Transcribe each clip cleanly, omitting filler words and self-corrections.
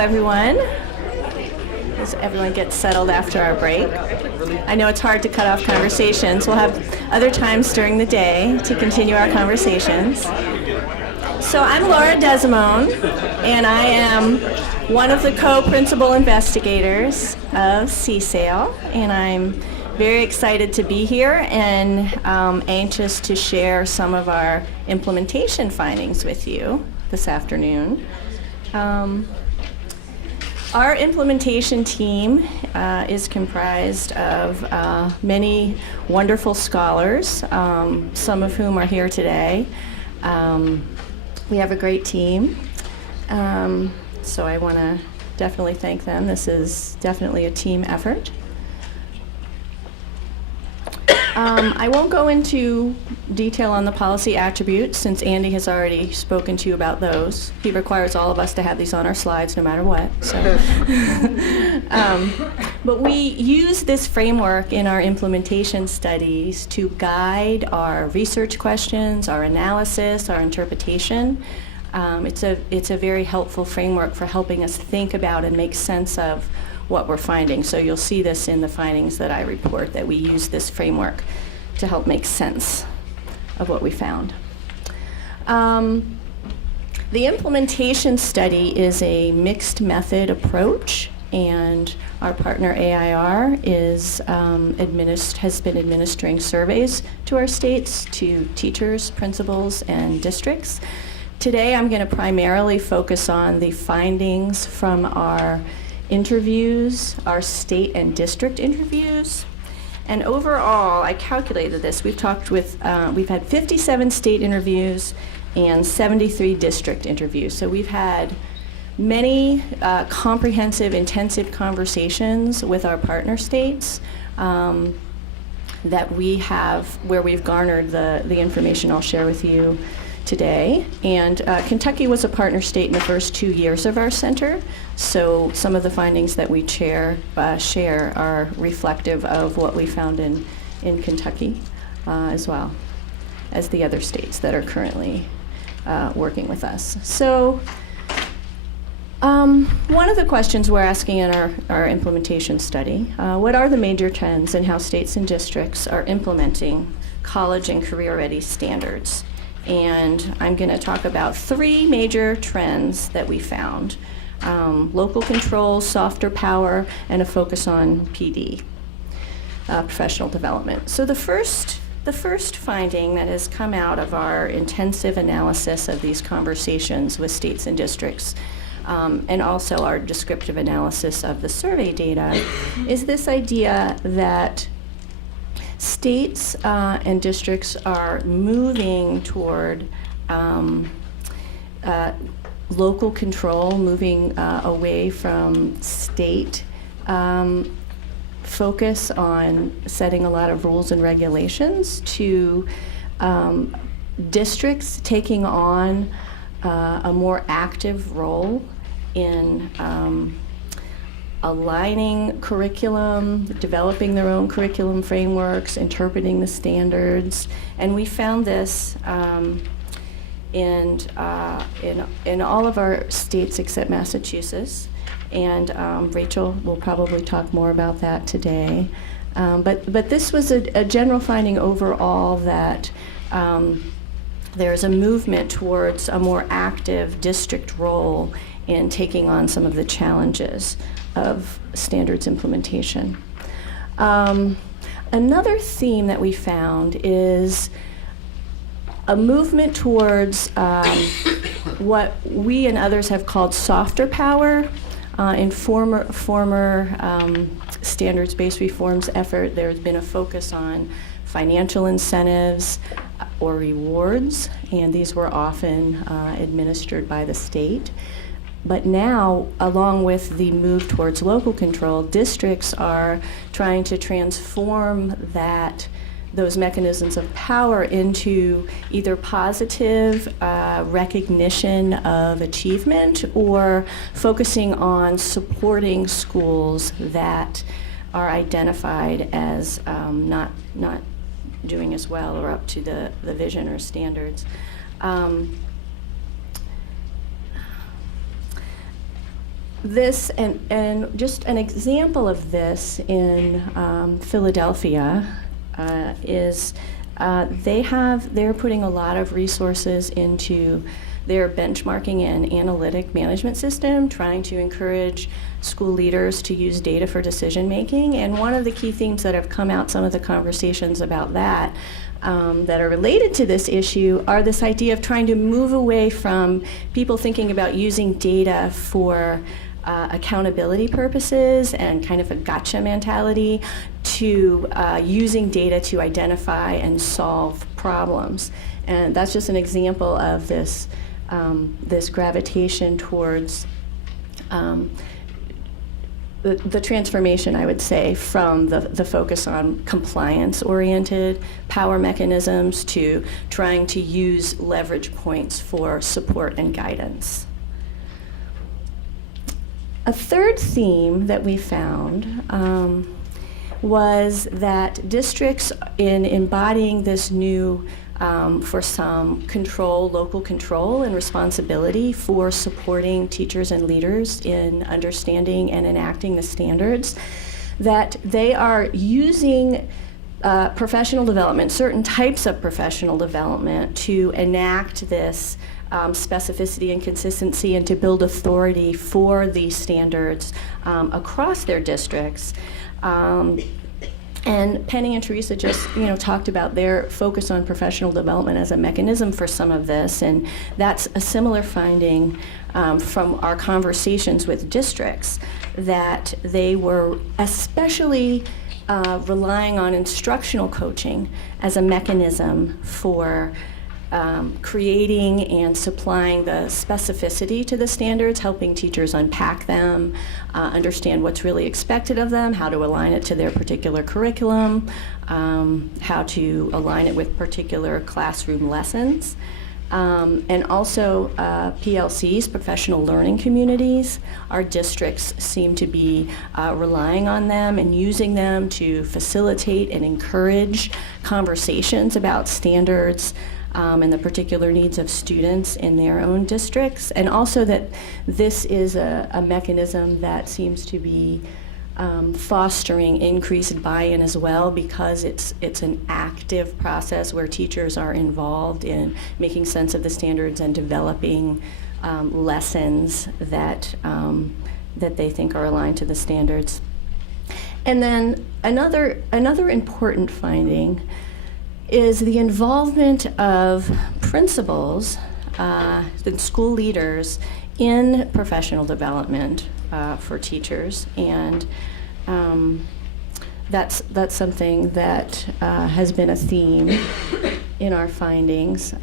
everyone. As everyone gets settled after our break. I know it's hard to cut off conversations. We'll have other times during the day to continue our conversations. So I'm Laura Desimone, and I am one of the co-principal investigators of CSAIL, and I'm very excited to be here and anxious to share some of our implementation findings with you this afternoon. Our implementation team is comprised of many wonderful scholars, some of whom are here today. We have a great team, so I want to definitely thank them. This is definitely a team effort. I won't go into detail on the policy attributes since Andy has already spoken to you about those. He requires all of us to have these on our slides no matter what. So. But we use this framework in our implementation studies to guide our research questions, our analysis, our interpretation. It's a very helpful framework for helping us think about and make sense of what we're finding. So you'll see this in the findings that I report, that we use this framework to help make sense of what we found. The implementation study is a mixed method approach, and our partner AIR has been administering surveys to our states, to teachers, principals, and districts. Today I'm going to primarily focus on the findings from our interviews, our state and district interviews. And overall, I calculated this. We've had 57 state interviews and 73 district interviews. So we've had many comprehensive, intensive conversations with our partner states that we have, where we've garnered the information I'll share with you today. And Kentucky was a partner state in the first 2 years of our center, so some of the findings that we share are reflective of what we found in Kentucky, as well as the other states that are currently working with us. So one of the questions we're asking in our implementation study, what are the major trends in how states and districts are implementing college and career-ready standards? And I'm going to talk about 3 major trends that we found: local control, softer power, and a focus on PD, professional development. So the first finding that has come out of our intensive analysis of these conversations with states and districts, and also our descriptive analysis of the survey data, is this idea that states and districts are moving toward local control, moving away from state focus on setting a lot of rules and regulations, to districts taking on a more active role in aligning curriculum, developing their own curriculum frameworks, interpreting the standards. And we found this in all of our states except Massachusetts. And Rachel will probably talk more about that today. But this was a general finding overall that there's a movement towards a more active district role in taking on some of the challenges of standards implementation. Another theme that we found is a movement towards what we and others have called softer power. In former standards-based reforms effort, there's been a focus on financial incentives or rewards, and these were often administered by the state. But now, along with the move towards local control, districts are trying to transform those mechanisms of power into either positive recognition of achievement, or focusing on supporting schools that are identified as not doing as well or up to the vision or standards. this, and just an example of this in Philadelphia is they're putting a lot of resources into their benchmarking and analytic management system, trying to encourage school leaders to use data for decision making. And one of the key themes that have come out, some of the conversations about that are related to this issue, are this idea of trying to move away from people thinking about using data for accountability purposes and kind of a gotcha mentality to using data to identify and solve problems. And that's just an example of this this gravitation towards the transformation, I would say, from the focus on compliance-oriented power mechanisms to trying to use leverage points for support and guidance. A third theme that we found was that districts, in embodying this new, for some, local control and responsibility for supporting teachers and leaders in understanding and enacting the standards, that they are using professional development, certain types of professional development, to enact this specificity and consistency and to build authority for these standards across their districts. And Penny and Teresa just talked about their focus on professional development as a mechanism for some of this, and that's a similar finding from our conversations with districts, that they were especially relying on instructional coaching as a mechanism for creating and supplying the specificity to the standards, helping teachers unpack them, understand what's really expected of them, how to align it to their particular curriculum, how to align it with particular classroom lessons. And also PLCs, professional learning communities. Our districts seem to be relying on them and using them to facilitate and encourage conversations about standards and the particular needs of students in their own districts. And also that this is a mechanism that seems to be fostering increased buy-in as well, because it's an active process where teachers are involved in making sense of the standards and developing lessons that they think are aligned to the standards. And then another important finding is the involvement of principals and school leaders in professional development for teachers, and that's something that has been a theme in our findings.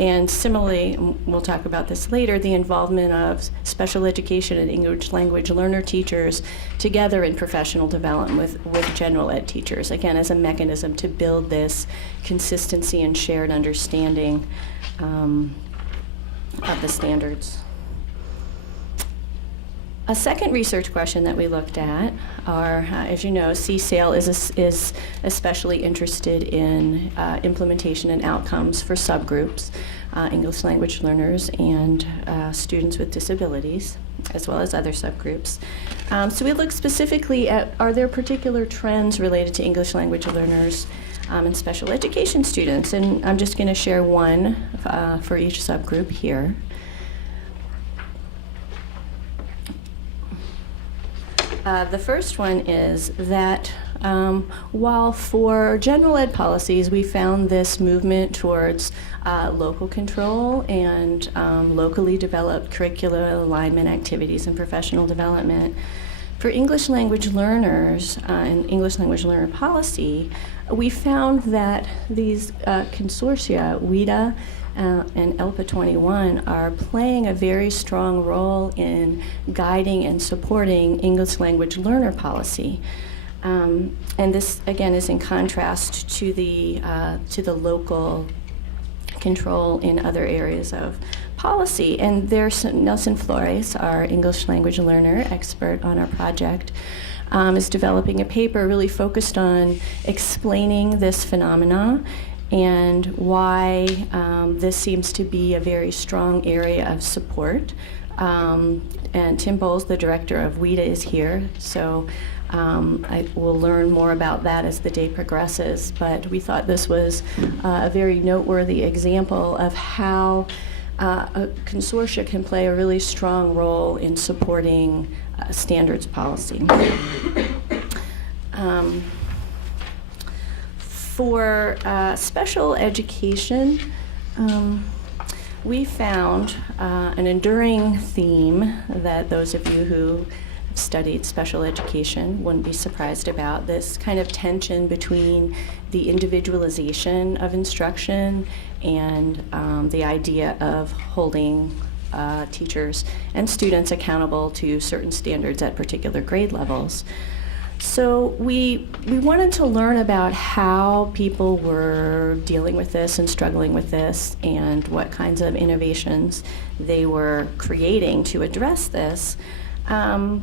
And similarly, we'll talk about this later, the involvement of special education and English language learner teachers together in professional development with general ed teachers, again, as a mechanism to build this consistency and shared understanding of the standards. A second research question that we looked at are, as you know, CSAIL is especially interested in implementation and outcomes for subgroups, English language learners and students with disabilities, as well as other subgroups. So we looked specifically at, are there particular trends related to English language learners and special education students? And I'm just going to share one for each subgroup here. The first one is that while for general ed policies we found this movement towards local control and locally developed curricular alignment activities and professional development, for English language learners and English language learner policy, we found that these consortia, WIDA and ELPA 21, are playing a very strong role in guiding and supporting English language learner policy. And this, again, is in contrast to the local control in other areas of policy. And there's Nelson Flores, our English language learner expert on our project, is developing a paper really focused on explaining this phenomena and why this seems to be a very strong area of support And Tim Bowles, the director of WIDA, is here, so I will learn more about that as the day progresses. But we thought this was a very noteworthy example of how a consortia can play a really strong role in supporting standards policy. For special education, we found an enduring theme that those of you who have studied special education wouldn't be surprised about, this kind of tension between the individualization of instruction and the idea of holding teachers and students accountable to certain standards at particular grade levels. So we wanted to learn about how people were dealing with this and struggling with this, and what kinds of innovations they were creating to address this. And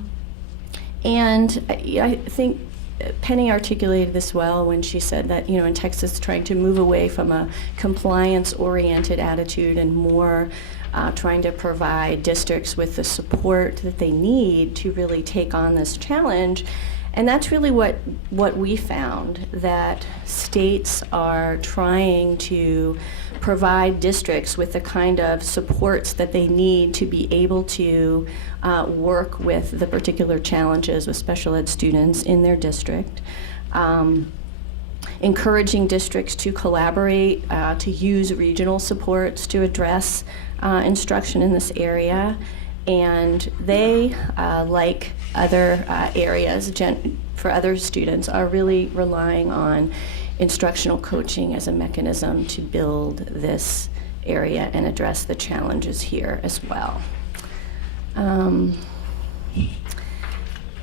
I think Penny articulated this well when she said that, in Texas, trying to move away from a compliance-oriented attitude and more trying to provide districts with the support that they need to really take on this challenge. And that's really what we found, that states are trying to provide districts with the kind of supports that they need to be able to work with the particular challenges with special ed students in their district. Encouraging districts to collaborate, to use regional supports to address instruction in this area. And they, like other areas for other students, are really relying on instructional coaching as a mechanism to build this area and address the challenges here as well.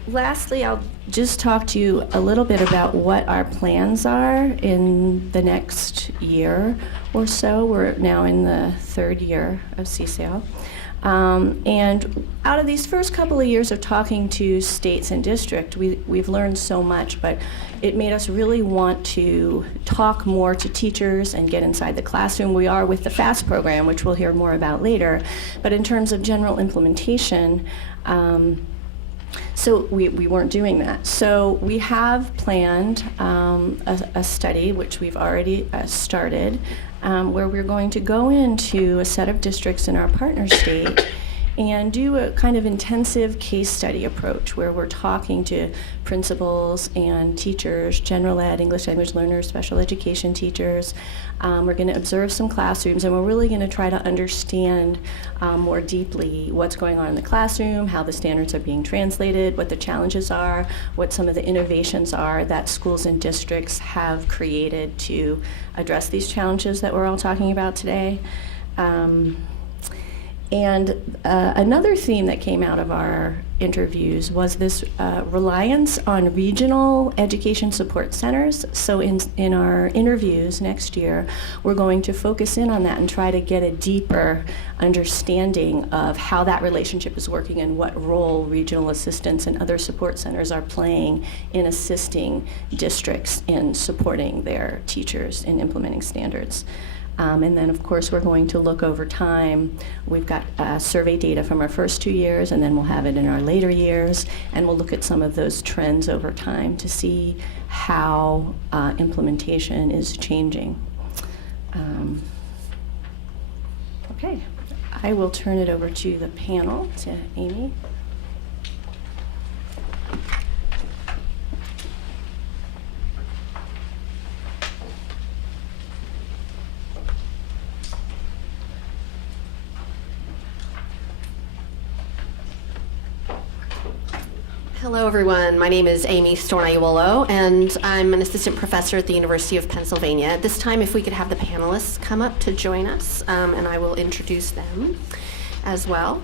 Lastly, I'll just talk to you a little bit about what our plans are in the next year or so. We're now in the third year of CSAIL. And out of these first couple of years of talking to states and districts, we've learned so much, but it made us really want to talk more to teachers and get inside the classroom. We are with the FAST program, which we'll hear more about later. But in terms of general implementation, so we weren't doing that. So we have planned a study, which we've already started, where we're going to go into a set of districts in our partner state and do a kind of intensive case study approach, where we're talking to principals and teachers, general ed, English language learners, special education teachers. We're going to observe some classrooms, and we're really going to try to understand more deeply what's going on in the classroom, how the standards are being translated, what the challenges are, what some of the innovations are that schools and districts have created to address these challenges that we're all talking about today. And another theme that came out of our interviews was this reliance on regional education support centers. So in our interviews next year, we're going to focus in on that and try to get a deeper understanding of how that relationship is working and what role regional assistants and other support centers are playing in assisting districts in supporting their teachers in implementing standards. And then, of course, we're going to look over time. We've got survey data from our first 2 years, and then we'll have it in our later years, and we'll look at some of those trends over time to see how implementation is changing. Okay, I will turn it over to the panel, to Amy. Hello, everyone. My name is Amy Stornayuolo, and I'm an assistant professor at the University of Pennsylvania. At this time, if we could have the panelists come up to join us, and I will introduce them as well.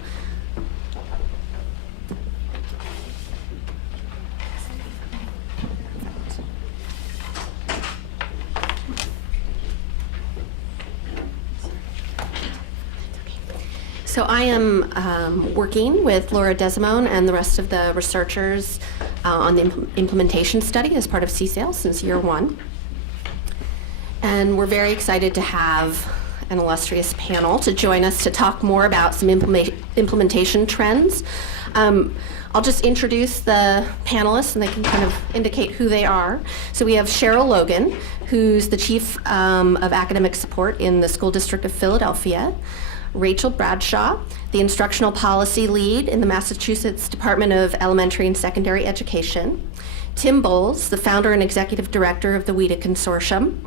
So I am working with Laura Desimone and the rest of the researchers on the implementation study as part of CSAIL since year one. And we're very excited to have and illustrious panel to join us to talk more about some implementation trends. I'll just introduce the panelists and they can kind of indicate who they are. So we have Cheryl Logan, who's the Chief of Academic Support in the School District of Philadelphia. Rachel Bradshaw, the Instructional Policy Lead in the Massachusetts Department of Elementary and Secondary Education. Tim Bowles, the founder and executive director of the WIDA Consortium.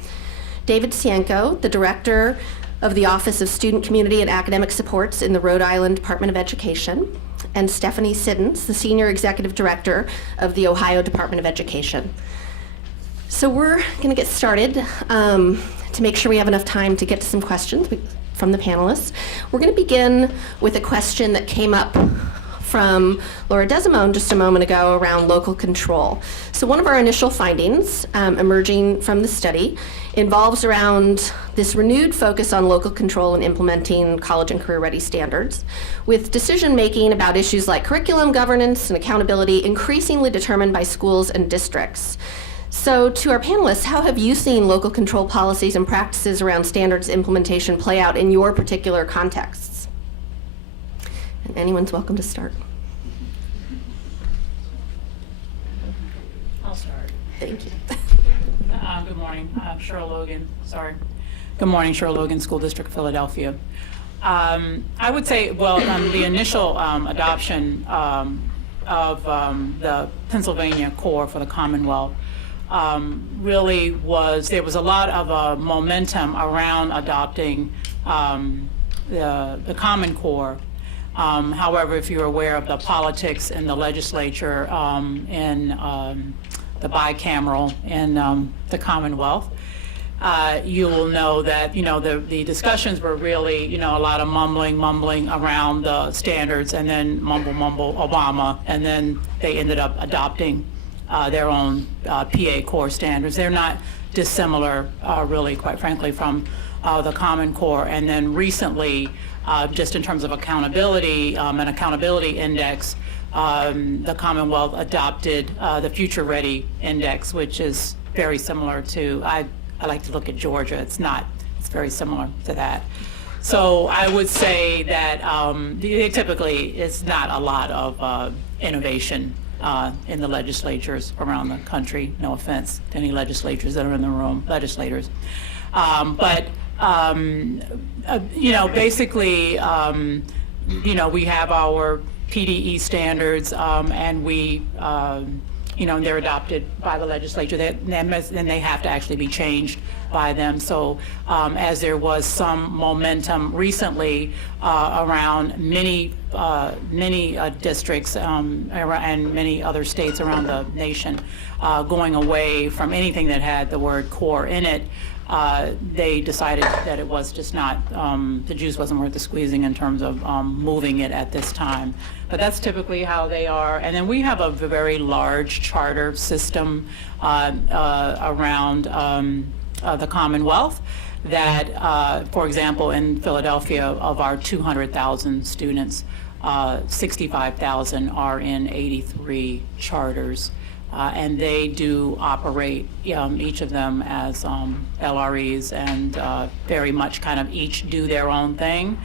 David Cienko, the director of the Office of Student, Community, and Academic Supports in the Rhode Island Department of Education. And Stephanie Siddons, the senior executive director of the Ohio Department of Education. So we're going to get started to make sure we have enough time to get to some questions from the panelists. We're going to begin with a question that came up from Laura Desimone just a moment ago around local control. So one of our initial findings emerging from the study involves around this renewed focus on local control and implementing college and career-ready standards, with decision-making about issues like curriculum, governance, and accountability increasingly determined by schools and districts. So to our panelists, how have you seen local control policies and practices around standards implementation play out in your particular contexts? And anyone's welcome to start. I'll start. Thank you. Good morning, Cheryl Logan. Sorry. Good morning, Cheryl Logan, School District of Philadelphia. I would say, well, the initial adoption of the Pennsylvania Core for the Commonwealth really was, there was a lot of momentum around adopting the Common Core. However, if you're aware of the politics in the legislature in the bicameral in the Commonwealth, you will know that, the discussions were really, a lot of mumbling around the standards, and then mumble Obama, and then they ended up adopting their own PA Core standards. They're not dissimilar, really, quite frankly, from the Common Core. And then recently, just in terms of accountability, an accountability index, the Commonwealth adopted the Future Ready Index, which is very similar to, I like to look at Georgia. It's very similar to that. So I would say that typically it's not a lot of innovation in the legislatures around the country. No offense to any legislators that are in the room, legislators. Basically, we have our PDE standards, and we, they're adopted by the legislature, and they have to actually be changed by them. So as there was some momentum recently around many districts and many other states around the nation going away from anything that had the word core in it, they decided that it was just not, the juice wasn't worth the squeezing in terms of moving it at this time. But that's typically how they are. And then we have a very large charter system around the Commonwealth that, for example, in Philadelphia, of our 200,000 students, 65,000 are in 83 charters. And they do operate, each of them as LREs, and very much kind of each do their own thing.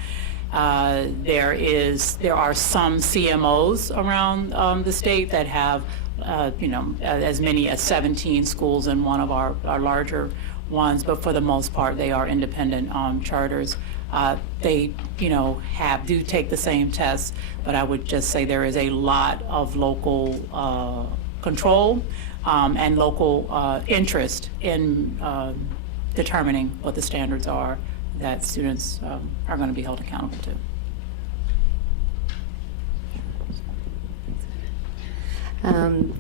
There are some CMOs around the state that have, as many as 17 schools in one of our larger ones, but for the most part, they are independent charters. They, do take the same tests, but I would just say there is a lot of local control and local interest in determining what the standards are that students are going to be held accountable to.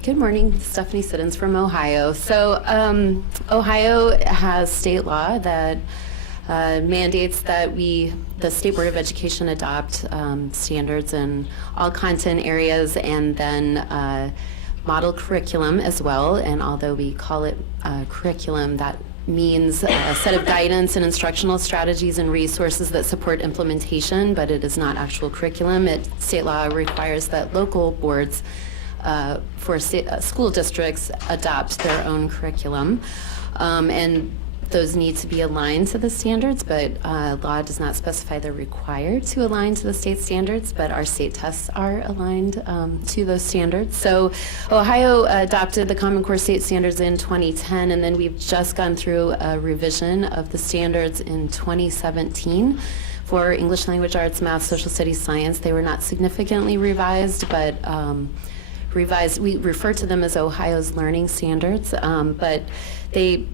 Good morning, Stephanie Siddons from Ohio. So Ohio has state law that mandates that the State Board of Education adopt standards in all content areas, and then model curriculum as well. And although we call it curriculum, that means a set of guidance and instructional strategies and resources that support implementation, but it is not actual curriculum. State law requires that local boards for school districts adopt their own curriculum. And those need to be aligned to the standards, but law does not specify they're required to align to the state standards, but our state tests are aligned to those standards. So Ohio adopted the Common Core state standards in 2010, and then we've just gone through a revision of the standards in 2017 for English language arts, math, social studies, science. They were not significantly revised, but revised. We refer to them as Ohio's learning standards, but they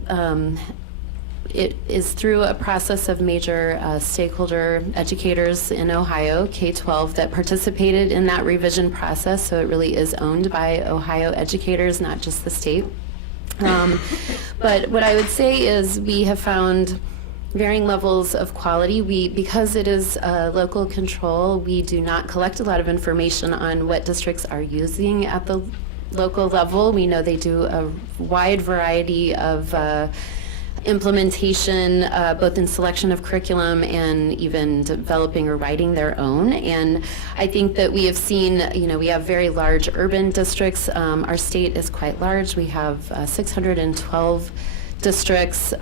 it is through a process of major stakeholder educators in Ohio, K-12, that participated in that revision process, so it really is owned by Ohio educators, not just the state. But what I would say is we have found varying levels of quality. Because it is local control, we do not collect a lot of information on what districts are using at the local level. We know they do a wide variety of implementation, both in selection of curriculum and even developing or writing their own. And I think that we have seen, we have very large urban districts. Our state is quite large. We have 612 districts,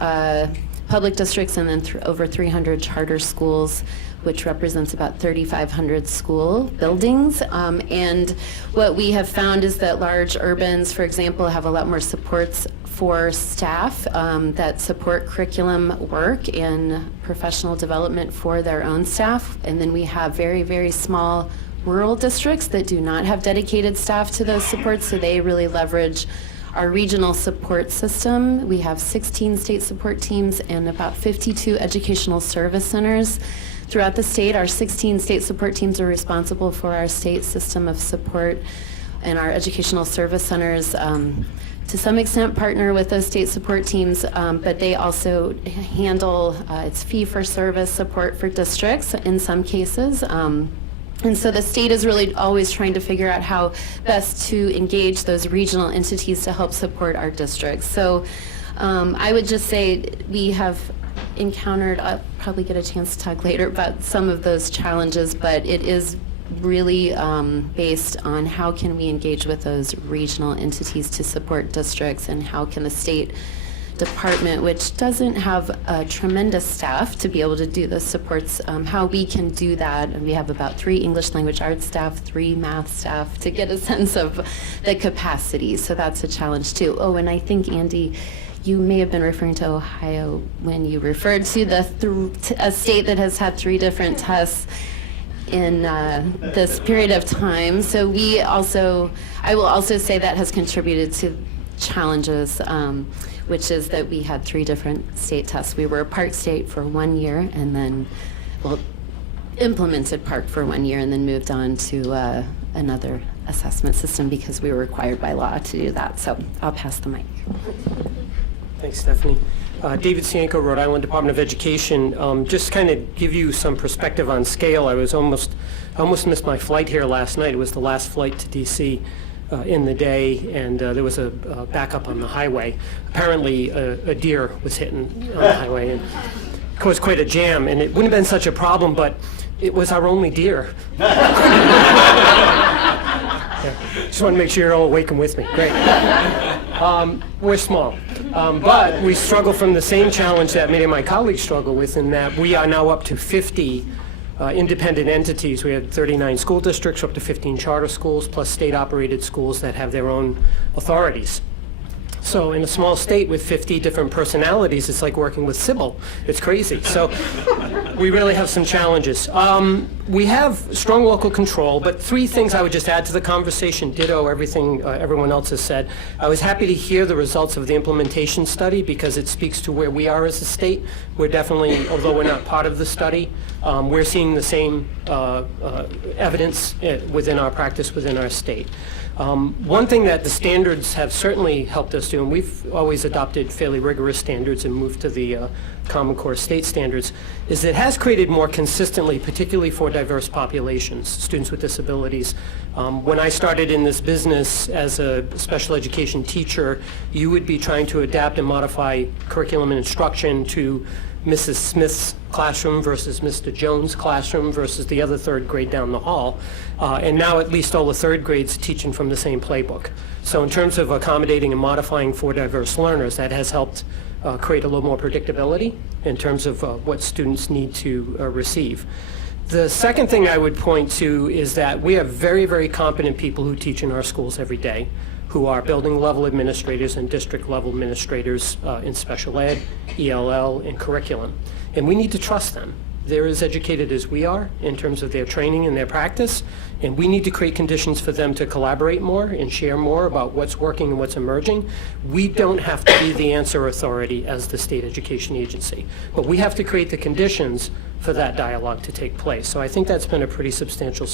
public districts, and then over 300 charter schools, which represents about 3,500 school buildings. And what we have found is that large urbans, for example, have a lot more supports for staff that support curriculum work and professional development for their own staff. And then we have very, very small rural districts that do not have dedicated staff to those supports, so they really leverage our regional support system. We have 16 state support teams and about 52 educational service centers throughout the state. Our 16 state support teams are responsible for our state system of support, and our educational service centers to some extent partner with those state support teams, but they also handle its fee-for-service support for districts in some cases. And so the state is really always trying to figure out how best to engage those regional entities to help support our districts. So I would just say we have encountered, I'll probably get a chance to talk later about some of those challenges, but it is really based on how can we engage with those regional entities to support districts, and how can the state department, which doesn't have a tremendous staff to be able to do the supports, how we can do that. And we have about 3 English language arts staff, 3 math staff, to get a sense of the capacity. So that's a challenge too. Oh, and I think, Andy, you may have been referring to Ohio when you referred to a state that has had 3 different tests in this period of time. So I will also say that has contributed to challenges, which is that we had 3 different state tests. We were a park state for 1 year, and then, implemented park for 1 year, and then moved on to another assessment system because we were required by law to do that. So I'll pass the mic. Thanks, Stephanie. David Cianco, Rhode Island Department of Education. Just kind of give you some perspective on scale. I almost missed my flight here last night. It was the last flight to D.C. In the day, and there was a backup on the highway. Apparently, a deer was hitting on the highway and caused quite a jam. And it wouldn't have been such a problem, but it was our only deer. Just want to make sure you're all awake and with me. Great. We're small, but we struggle from the same challenge that many of my colleagues struggle with, in that we are now up to 50 independent entities. We have 39 school districts, up to 15 charter schools, plus state-operated schools that have their own authorities. So in a small state with 50 different personalities, it's like working with Sybil. It's crazy. So we really have some challenges. We have strong local control, but 3 things I would just add to the conversation, ditto everything everyone else has said. I was happy to hear the results of the implementation study because it speaks to where we are as a state. We're definitely, although we're not part of the study, we're seeing the same evidence within our practice within our state. One thing that the standards have certainly helped us do, and we've always adopted fairly rigorous standards and moved to the Common Core state standards, is it has created more consistently, particularly for diverse populations, students with disabilities. When I started in this business as a special education teacher, you would be trying to adapt and modify curriculum and instruction to Mrs. Smith's classroom versus Mr. Jones' classroom versus the other 3rd grade down the hall. And now at least all the 3rd grades are teaching from the same playbook. So in terms of accommodating and modifying for diverse learners, that has helped create a little more predictability in terms of what students need to receive. The second thing I would point to is that we have very, very competent people who teach in our schools every day, who are building level administrators and district level administrators in special ed, ELL, and curriculum. And we need to trust them. They're as educated as we are in terms of their training and their practice, and we need to create conditions for them to collaborate more and share more about what's working and what's emerging. We don't have to be the answer authority as the state education agency, but we have to create the conditions for that dialogue to take place. So I think that's been a pretty substantial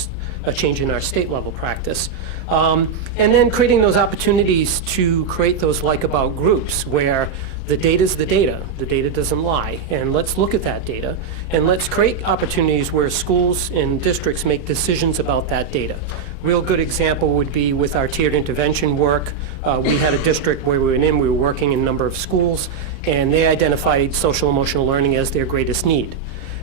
change in our state level practice. And then creating those opportunities to create those like-about groups where the data's the data doesn't lie, and let's look at that data, and let's create opportunities where schools and districts make decisions about that data. Real good example would be with our tiered intervention work. We had a district where we were working in a number of schools, and they identified social emotional learning as their greatest need.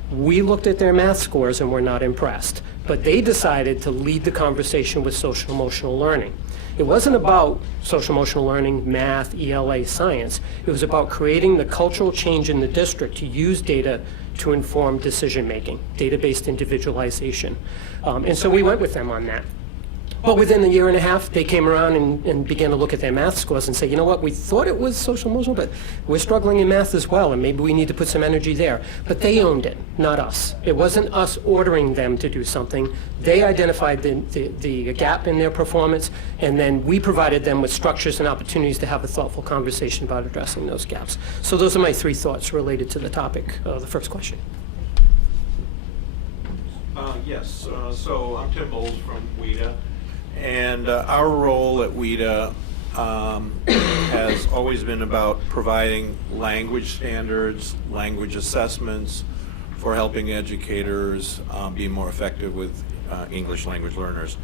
We looked at their math scores and were not impressed, but they decided to lead the conversation with social emotional learning. It wasn't about social emotional learning, math, ELA, science. It was about creating the cultural change in the district to use data to inform decision-making, data-based individualization. And so we went with them on that. But within a year and a half, they came around and began to look at their math scores and say, you know what, we thought it was social emotional, but we're struggling in math as well, and maybe we need to put some energy there. But they owned it, not us. It wasn't us ordering them to do something. They identified the gap in their performance, and then we provided them with structures and opportunities to have a thoughtful conversation about addressing those gaps. So those are my three thoughts related to the topic, the first question. Yes, so I'm Tim Bowles from WIDA. And our role at WIDA has always been about providing language standards, language assessments for helping educators be more effective with English language learners.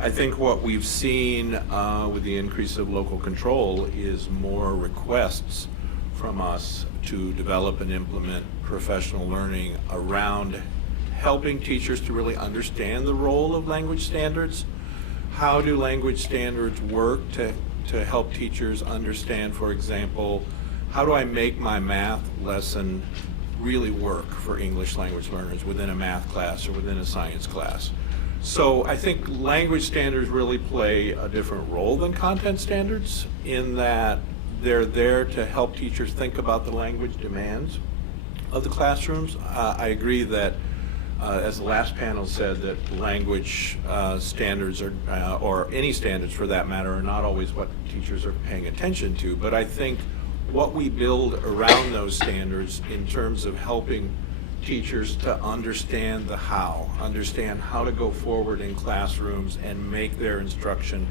I think what we've seen with the increase of local control is more requests from us to develop and implement professional learning around helping teachers to really understand the role of language standards. How do language standards work to help teachers understand, for example, how do I make my math lesson really work for English language learners within a math class or within a science class? So I think language standards really play a different role than content standards in that they're there to help teachers think about the language demands of the classrooms. I agree that as the last panel said, that language standards are, or any standards for that matter, are not always what teachers are paying attention to. But I think what we build around those standards in terms of helping teachers to understand the how, understand how to go forward in classrooms and make their instruction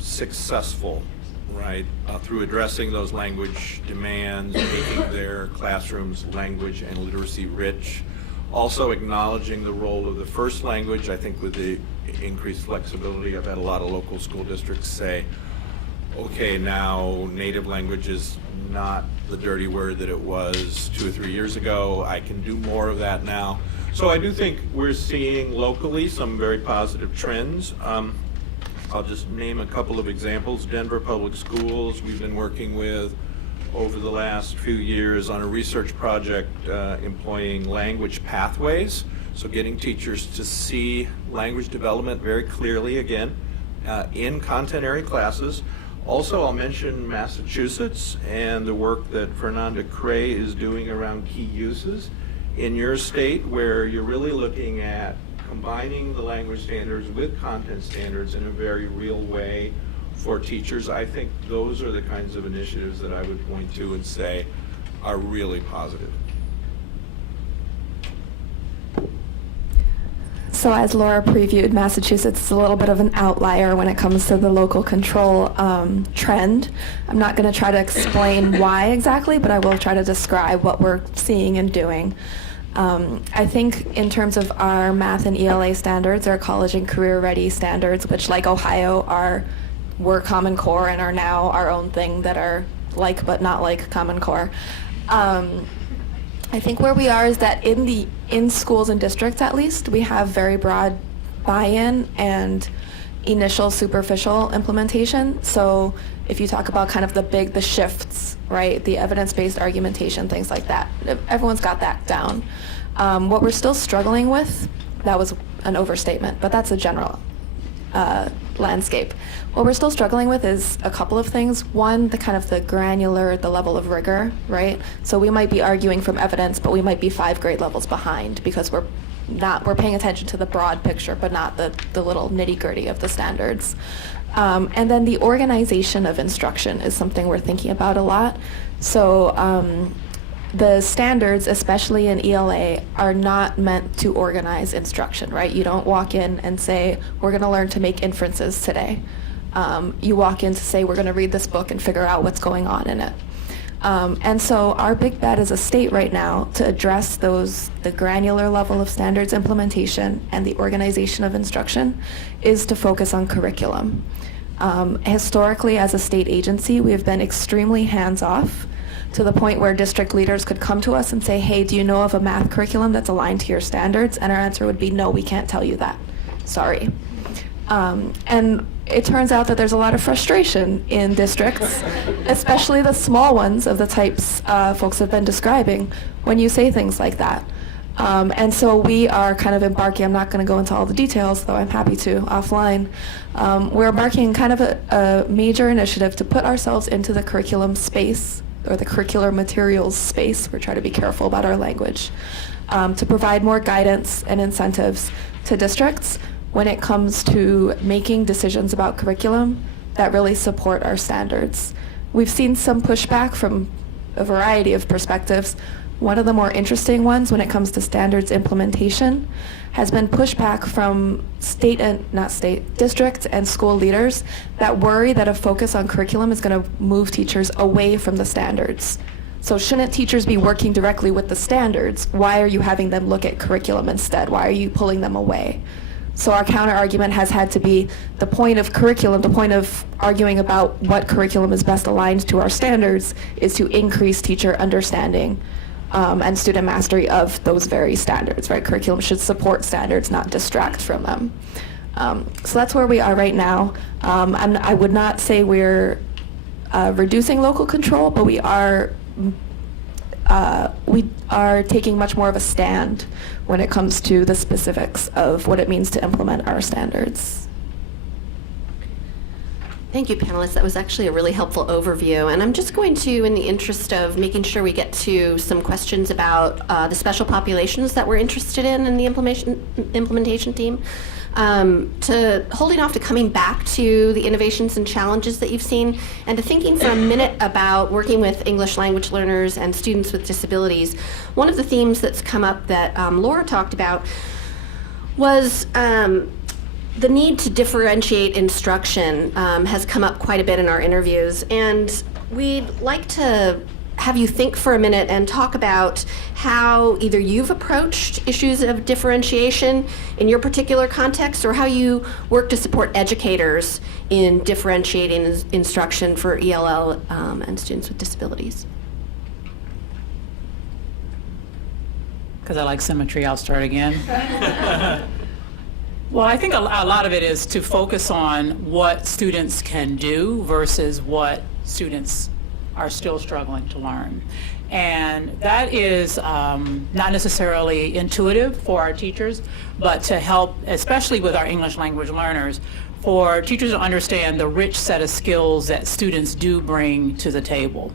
successful, right, through addressing those language demands, making their classrooms language and literacy rich. Also acknowledging the role of the first language. I think with the increased flexibility, I've had a lot of local school districts say, okay, now native language is not the dirty word that it was 2 or 3 years ago. I can do more of that now. So I do think we're seeing locally some very positive trends. I'll just name a couple of examples. Denver Public Schools, we've been working with over the last few years on a research project employing language pathways, so getting teachers to see language development very clearly again in content area classes. Also, I'll mention Massachusetts and the work that Fernanda Cray is doing around key uses in your state, where you're really looking at combining the language standards with content standards in a very real way for teachers. I think those are the kinds of initiatives that I would point to and say are really positive. So as Laura previewed, Massachusetts is a little bit of an outlier when it comes to the local control trend. I'm not going to try to explain why exactly, but I will try to describe what we're seeing and doing. I think in terms of our math and ELA standards, our college and career ready standards, which like Ohio were Common Core and are now our own thing that are like but not like Common Core. I think where we are is that in schools and districts at least, we have very broad buy-in and initial superficial implementation. So if you talk about kind of the shifts, right, the evidence-based argumentation, things like that, everyone's got that down. What we're still struggling with, that was an overstatement, but that's a general landscape. What we're still struggling with is a couple of things. One, the granular, the level of rigor, right? So we might be arguing from evidence, but we might be 5 grade levels behind because we're paying attention to the broad picture, but not the little nitty-gritty of the standards. And then the organization of instruction is something we're thinking about a lot. So the standards, especially in ELA, are not meant to organize instruction, right? You don't walk in and say, we're going to learn to make inferences today. You walk in to say, we're going to read this book and figure out what's going on in it. And so our big bet as a state right now to address the granular level of standards implementation and the organization of instruction is to focus on curriculum. Historically, as a state agency, we have been extremely hands-off to the point where district leaders could come to us and say, hey, do you know of a math curriculum that's aligned to your standards? And our answer would be, no, we can't tell you that. Sorry. And it turns out that there's a lot of frustration in districts, especially the small ones of the types folks have been describing, when you say things like that. And so we are kind of embarking, I'm not going to go into all the details, though I'm happy to offline. We're embarking kind of a major initiative to put ourselves into the curriculum space, or the curricular materials space. We're trying to be careful about our language, to provide more guidance and incentives to districts when it comes to making decisions about curriculum that really support our standards. We've seen some pushback from a variety of perspectives. One of the more interesting ones when it comes to standards implementation has been pushback from districts and school leaders that worry that a focus on curriculum is going to move teachers away from the standards. So shouldn't teachers be working directly with the standards? Why are you having them look at curriculum instead? Why are you pulling them away? So our counter argument has had to be the point of curriculum, the point of arguing about what curriculum is best aligned to our standards is to increase teacher understanding and student mastery of those very standards, right? Curriculum should support standards, not distract from them. So that's where we are right now. I would not say we're reducing local control, but we are taking much more of a stand when it comes to the specifics of what it means to implement our standards. Thank you, panelists. That was actually a really helpful overview. And I'm just going to, in the interest of making sure we get to some questions about the special populations that we're interested in the implementation team, to holding off to coming back to the innovations and challenges that you've seen, and to thinking for a minute about working with English language learners and students with disabilities. One of the themes that's come up that Laura talked about was the need to differentiate instruction has come up quite a bit in our interviews, and we'd like to have you think for a minute and talk about how either you've approached issues of differentiation in your particular context, or how you work to support educators in differentiating instruction for ELL and students with disabilities. Because I like symmetry, I'll start again. Well, I think a lot of it is to focus on what students can do versus what students are still struggling to learn. And that is not necessarily intuitive for our teachers, but to help, especially with our English language learners, for teachers to understand the rich set of skills that students do bring to the table.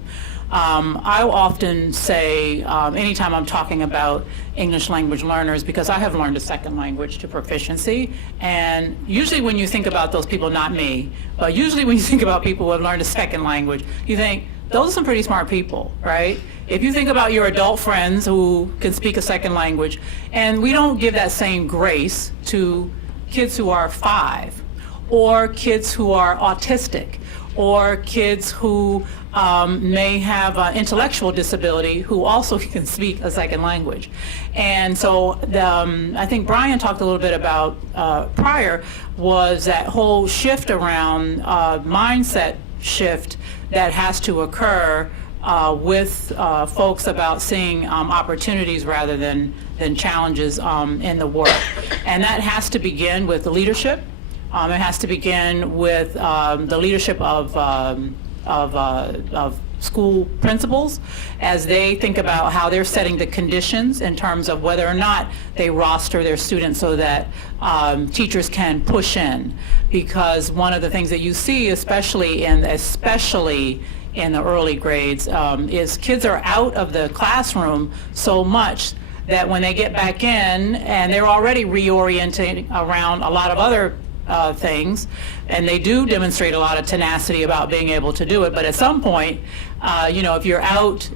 I often say, anytime I'm talking about English language learners, because I have learned a second language to proficiency, and usually when you think about those people, not me, but usually when you think about people who have learned a second language, you think, those are some pretty smart people, right? If you think about your adult friends who can speak a second language, and we don't give that same grace to kids who are 5, or kids who are autistic, or kids who may have an intellectual disability who also can speak a second language. And so I think Brian talked a little bit about prior, was that whole shift around mindset shift that has to occur with folks about seeing opportunities rather than challenges in the work. And that has to begin with the leadership. It has to begin with the leadership of school principals as they think about how they're setting the conditions in terms of whether or not they roster their students so that teachers can push in. Because one of the things that you see, especially in the early grades, is kids are out of the classroom so much that when they get back in and they're already reorienting around a lot of other things, and they do demonstrate a lot of tenacity about being able to do it. But at some point, if you're out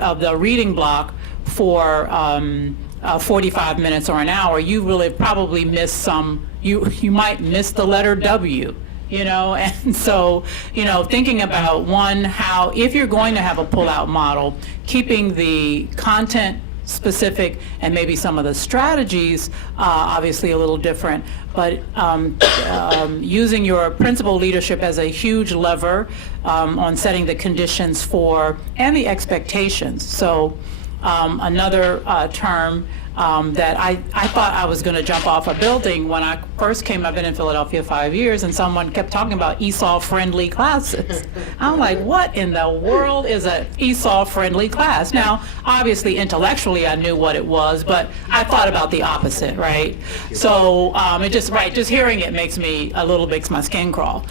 of the reading block for 45 minutes or an hour, you really probably miss some. You might miss the letter W. And so, thinking about how if you're going to have a pull-out model, keeping the content specific and maybe some of the strategies obviously a little different, but using your principal leadership as a huge lever on setting the conditions for and the expectations. So another term that I thought I was going to jump off a building when I first came. I've been in Philadelphia 5 years, and someone kept talking about ESOL-friendly classes. I'm like, what in the world is an ESOL-friendly class? Now, obviously, intellectually, I knew what it was, but I thought about the opposite, right? So just hearing it makes my skin crawl.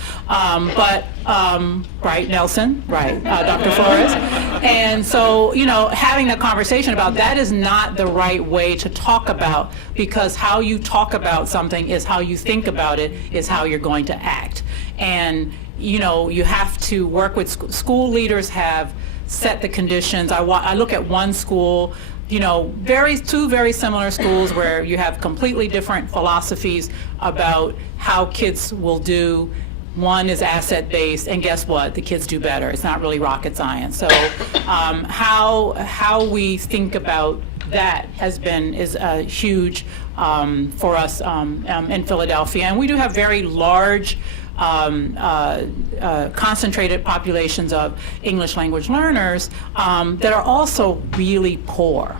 Right, Nelson? Right, Dr. Flores? And so, having the conversation about that is not the right way to talk about, because how you talk about something is how you think about it, is how you're going to act. And, you have to work with school leaders have set the conditions. I look at one school, two very similar schools where you have completely different philosophies about how kids will do. One is asset-based, and guess what? The kids do better. It's not really rocket science. So how we think about that is huge for us in Philadelphia. And we do have very large concentrated populations of English language learners that are also really poor.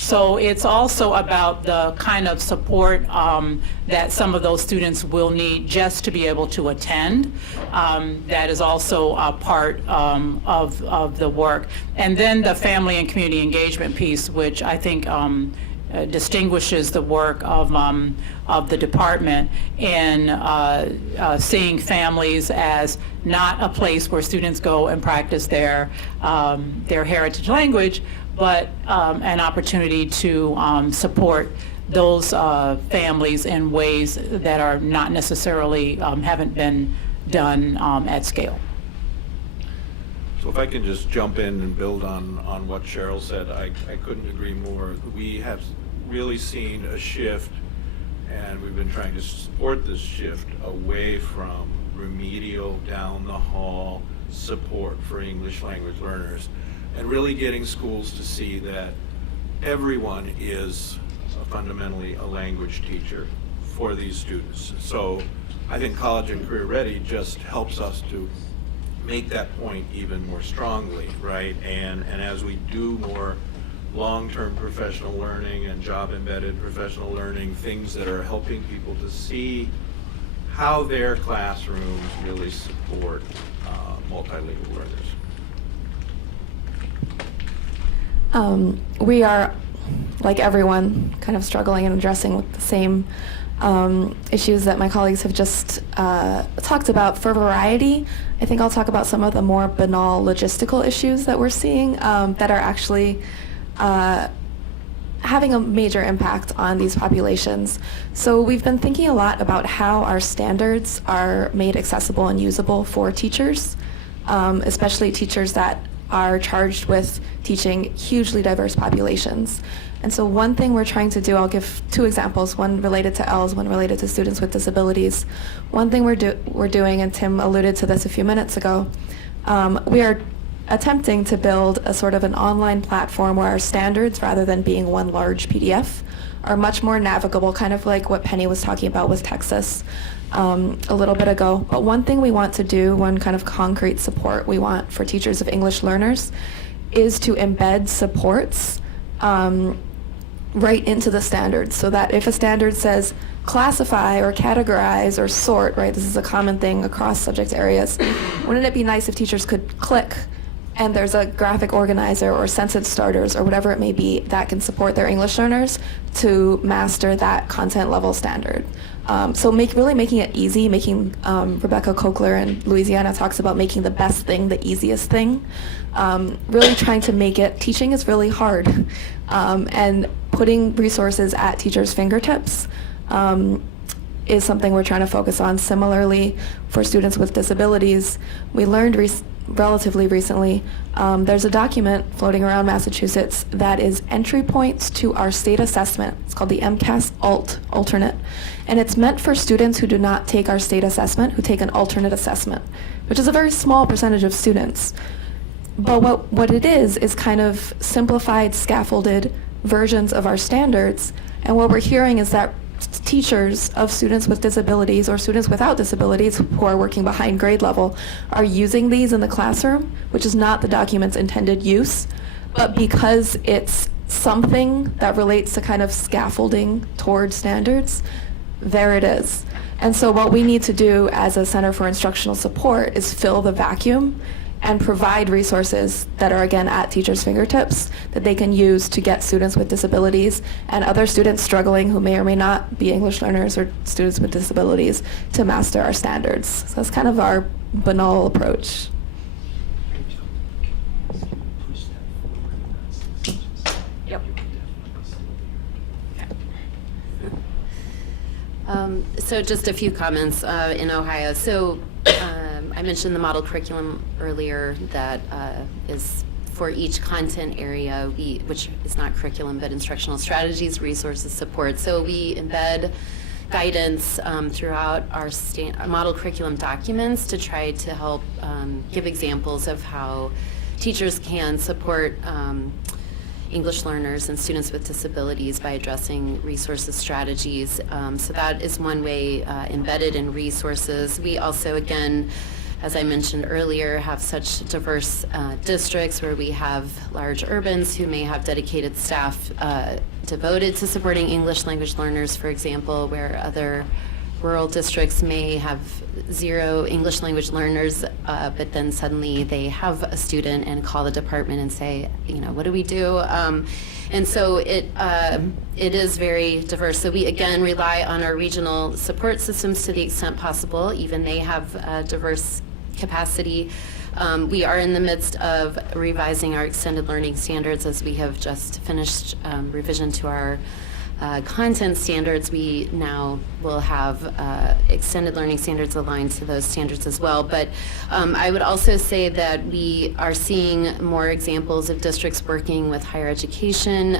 So it's also about the kind of support that some of those students will need just to be able to attend. That is also a part of the work. And then the family and community engagement piece, which I think distinguishes the work of the department in seeing families as not a place where students go and practice their heritage language, but an opportunity to support those families in ways that are not necessarily haven't been done at scale. So if I can just jump in and build on what Cheryl said, I couldn't agree more. We have really seen a shift, and we've been trying to support this shift away from remedial, down the hall support for English language learners, and really getting schools to see that everyone is fundamentally a language teacher for these students. So I think College and Career Ready just helps us to make that point even more strongly, right? And as we do more long-term professional learning and job-embedded professional learning, things that are helping people to see how their classrooms really support multilingual learners. We are, like everyone, kind of struggling and addressing with the same issues that my colleagues have just talked about. For variety, I think I'll talk about some of the more banal logistical issues that we're seeing that are actually having a major impact on these populations. So we've been thinking a lot about how our standards are made accessible and usable for teachers, especially teachers that are charged with teaching hugely diverse populations. And so one thing we're trying to do, I'll give two examples, one related to ELs, one related to students with disabilities. One thing we're doing, and Tim alluded to this a few minutes ago, we are attempting to build a sort of an online platform where our standards, rather than being one large PDF, are much more navigable, kind of like what Penny was talking about with Texas a little bit ago. But one thing we want to do, one kind of concrete support we want for teachers of English learners, is to embed supports right into the standards, so that if a standard says classify or categorize or sort, right, this is a common thing across subject areas, wouldn't it be nice if teachers could click and there's a graphic organizer or sentence starters or whatever it may be that can support their English learners to master that content level standard. So really making it easy, making Rebecca Kokler in Louisiana talks about making the best thing the easiest thing. Really trying to make it, teaching is really hard, and putting resources at teachers' fingertips is something we're trying to focus on. Similarly, for students with disabilities, we learned relatively recently, there's a document floating around Massachusetts that is entry points to our state assessment. It's called the MCAS alternate. And it's meant for students who do not take our state assessment, who take an alternate assessment, which is a very small percentage of students. But what it is kind of simplified, scaffolded versions of our standards. And what we're hearing is that teachers of students with disabilities or students without disabilities who are working behind grade level are using these in the classroom, which is not the document's intended use, but because it's something that relates to kind of scaffolding toward standards, there it is. And so what we need to do as a Center for Instructional Support is fill the vacuum and provide resources that are, again, at teachers' fingertips that they can use to get students with disabilities and other students struggling who may or may not be English learners or students with disabilities to master our standards. So that's kind of our banal approach. Yep. So just a few comments in Ohio. So I mentioned the model curriculum earlier that is for each content area, which is not curriculum, but instructional strategies, resources, support. So we embed guidance throughout our model curriculum documents to try to help give examples of how teachers can support English learners and students with disabilities by addressing resources strategies. So that is one way embedded in resources. We also, again, as I mentioned earlier, have such diverse districts where we have large urbans who may have dedicated staff devoted to supporting English language learners, for example, where other rural districts may have 0 English language learners, but then suddenly they have a student and call the department and say, what do we do? And so it is very diverse. So we, again, rely on our regional support systems to the extent possible. Even they have diverse capacity. We are in the midst of revising our extended learning standards as we have just finished revision to our content standards. We now will have extended learning standards aligned to those standards as well. But I would also say that we are seeing more examples of districts working with higher education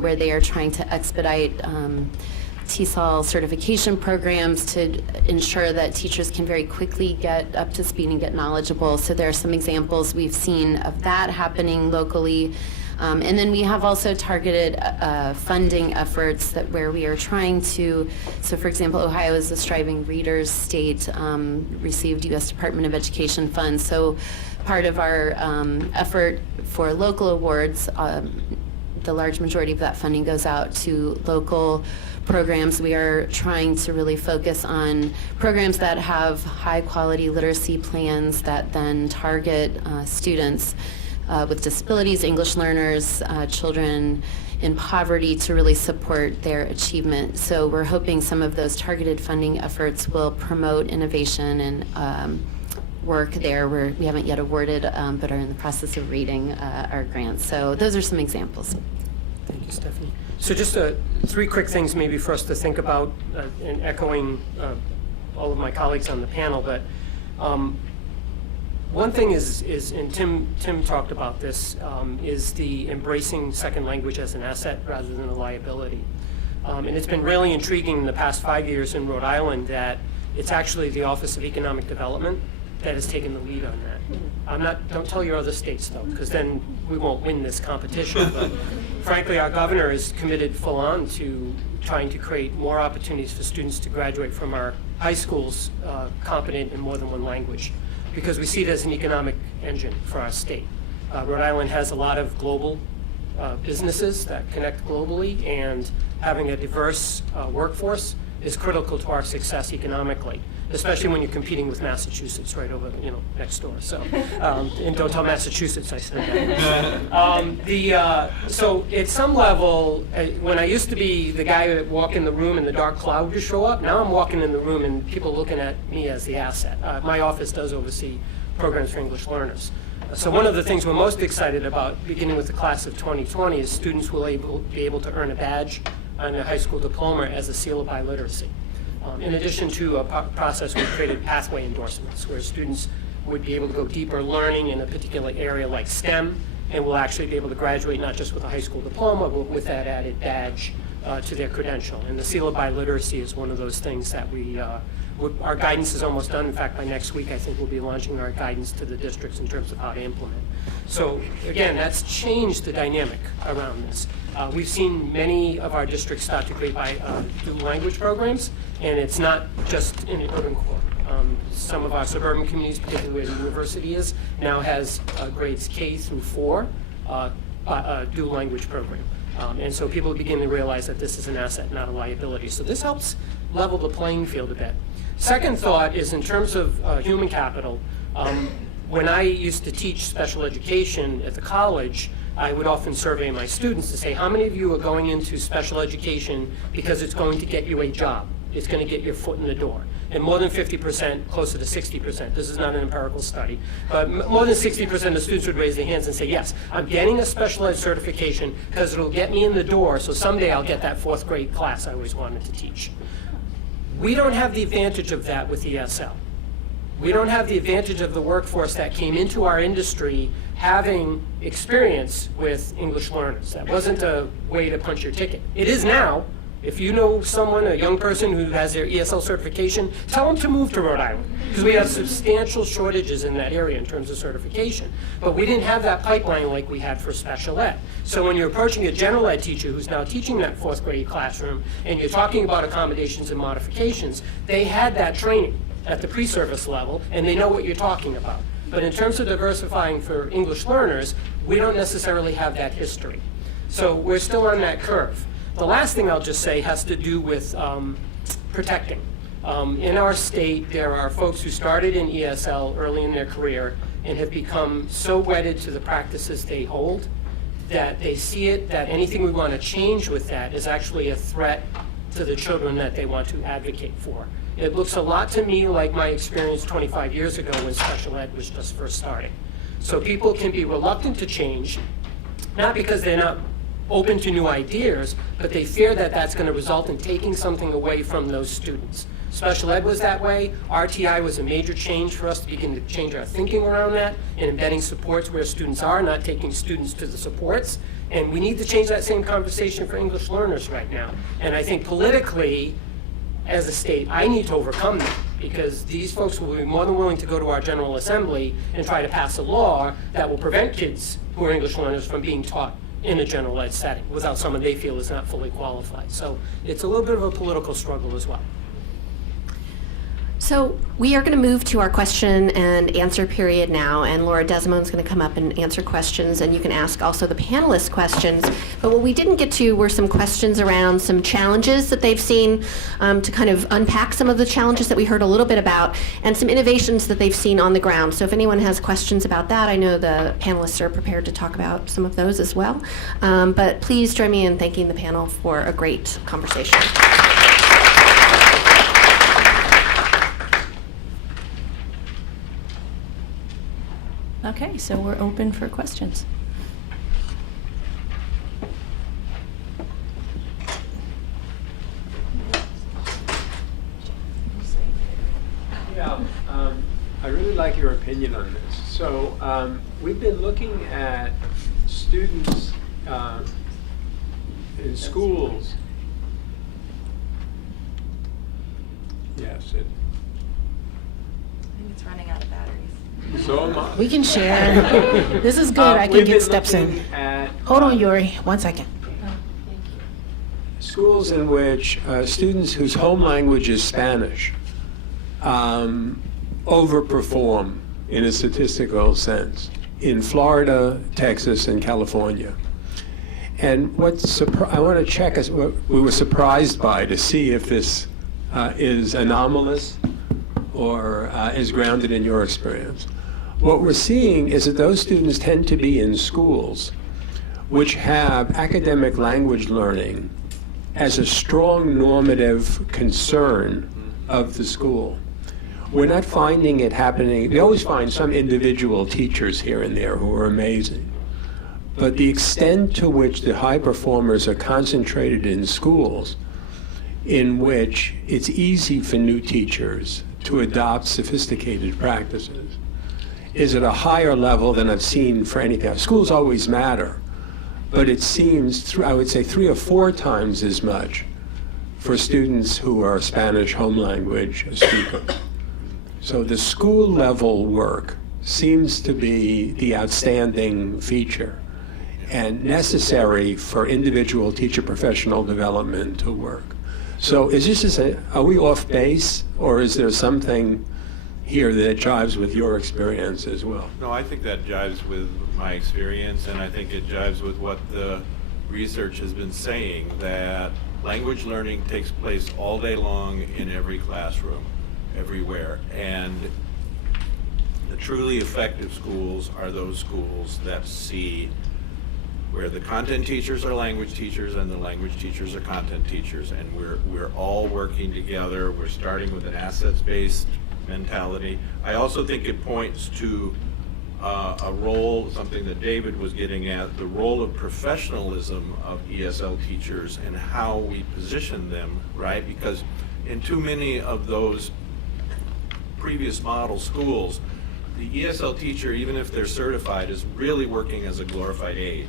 where they are trying to expedite TESOL certification programs to ensure that teachers can very quickly get up to speed and get knowledgeable. So there are some examples we've seen of that happening locally. And then we have also targeted funding efforts where we are trying to, so for example, Ohio is a striving readers state, received U.S. Department of Education funds. So part of our effort for local awards, the large majority of that funding goes out to local programs. We are trying to really focus on programs that have high quality literacy plans that then target students with disabilities, English learners, children in poverty to really support their achievement. So we're hoping some of those targeted funding efforts will promote innovation and work there where we haven't yet awarded but are in the process of reading our grants. So those are some examples. Thank you, Stephanie. So just 3 quick things maybe for us to think about, and echoing all of my colleagues on the panel, but one thing is, and Tim talked about this, is the embracing second language as an asset rather than a liability. And it's been really intriguing in the past 5 years in Rhode Island that it's actually the Office of Economic Development that has taken the lead on that. Don't tell your other states though, because then we won't win this competition. But frankly, our governor is committed full on to trying to create more opportunities for students to graduate from our high schools competent in more than one language, because we see it as an economic engine for our state. Rhode Island has a lot of global businesses that connect globally, and having a diverse workforce is critical to our success economically, especially when you're competing with Massachusetts right over, next door. So, and don't tell Massachusetts I said that. So at some level, when I used to be the guy that walk in the room and the dark cloud would show up, now I'm walking in the room and people looking at me as the asset. My office does oversee programs for English learners. So one of the things we're most excited about, beginning with the class of 2020, is students will be able to earn a badge on a high school diploma as a seal of biliteracy. In addition to a process, we've created pathway endorsements where students would be able to go deeper learning in a particular area like STEM, and will actually be able to graduate not just with a high school diploma, but with that added badge to their credential. And the seal of biliteracy is one of those things that our guidance is almost done. In fact, by next week, I think we'll be launching our guidance to the districts in terms of how to implement. So again, that's changed the dynamic around this. We've seen many of our districts start to create dual language programs, and it's not just in the urban core. Some of our suburban communities, particularly where the university is, now has grades K through 4 dual language program. And so people begin to realize that this is an asset, not a liability. So this helps level the playing field a bit. Second thought is in terms of human capital. When I used to teach special education at the college, I would often survey my students to say, how many of you are going into special education because it's going to get you a job? It's going to get your foot in the door. And more than 50%, closer to 60%, this is not an empirical study, but more than 60% of students would raise their hands and say, yes, I'm getting a special ed certification because it'll get me in the door, so someday I'll get that 4th grade class I always wanted to teach. We don't have the advantage of that with ESL. We don't have the advantage of the workforce that came into our industry having experience with English learners. That wasn't a way to punch your ticket. It is now. If you know someone, a young person who has their ESL certification, tell them to move to Rhode Island, because we have substantial shortages in that area in terms of certification. But we didn't have that pipeline like we had for special ed. So when you're approaching a general ed teacher who's now teaching that 4th grade classroom, and you're talking about accommodations and modifications, they had that training at the pre-service level, and they know what you're talking about. But in terms of diversifying for English learners, we don't necessarily have that history. So we're still on that curve. The last thing I'll just say has to do with protecting. In our state, there are folks who started in ESL early in their career and have become so wedded to the practices they hold that they see it that anything we want to change with that is actually a threat to the children that they want to advocate for. It looks a lot to me like my experience 25 years ago when special ed was just first starting. So people can be reluctant to change, not because they're not open to new ideas, but they fear that that's going to result in taking something away from those students. Special ed was that way. RTI was a major change for us to begin to change our thinking around that and embedding supports where students are, not taking students to the supports. And we need to change that same conversation for English learners right now. And I think politically, as a state, I need to overcome that, because these folks will be more than willing to go to our General Assembly and try to pass a law that will prevent kids who are English learners from being taught in a general ed setting without someone they feel is not fully qualified. So it's a little bit of a political struggle as well. So we are going to move to our question and answer period now, and Laura Desimone's going to come up and answer questions, and you can ask also the panelists questions. But what we didn't get to were some questions around some challenges that they've seen, to kind of unpack some of the challenges that we heard a little bit about, and some innovations that they've seen on the ground. So if anyone has questions about that, I know the panelists are prepared to talk about some of those as well. But please join me in thanking the panel for a great conversation. Okay, so we're open for questions. Yeah, I really like your opinion on this. So we've been looking at students in schools. Yes, I think it's running out of batteries. so am I. We can share. This is good. I can We've get been steps looking in. at, Hold on, Yuri. 1 second. schools in which students whose home language is Spanish overperform in a statistical sense in Florida, Texas, and California. And I want to check us what we were surprised by to see if this is anomalous or is grounded in your experience. What we're seeing is that those students tend to be in schools which have academic language learning as a strong normative concern of the school. We're not finding it happening. We always find some individual teachers here and there who are amazing. But the extent to which the high performers are concentrated in schools in which it's easy for new teachers to adopt sophisticated practices is at a higher level than I've seen for anything else. Schools always matter, but it seems, I would say 3 or 4 times as much for students who are Spanish home language speakers. So the school level work seems to be the outstanding feature and necessary for individual teacher professional development to work. So is this just are we off base, or is there something here that jives with your experience as well? No, I think that jives with my experience, and I think it jives with what the research has been saying, that language learning takes place all day long in every classroom, everywhere. And the truly effective schools are those schools that see where the content teachers are language teachers and the language teachers are content teachers, and we're all working together. We're starting with an assets-based mentality. I also think it points to a role, something that David was getting at, the role of professionalism of ESL teachers and how we position them, right? Because in too many of those previous model schools, the ESL teacher, even if they're certified, is really working as a glorified aide,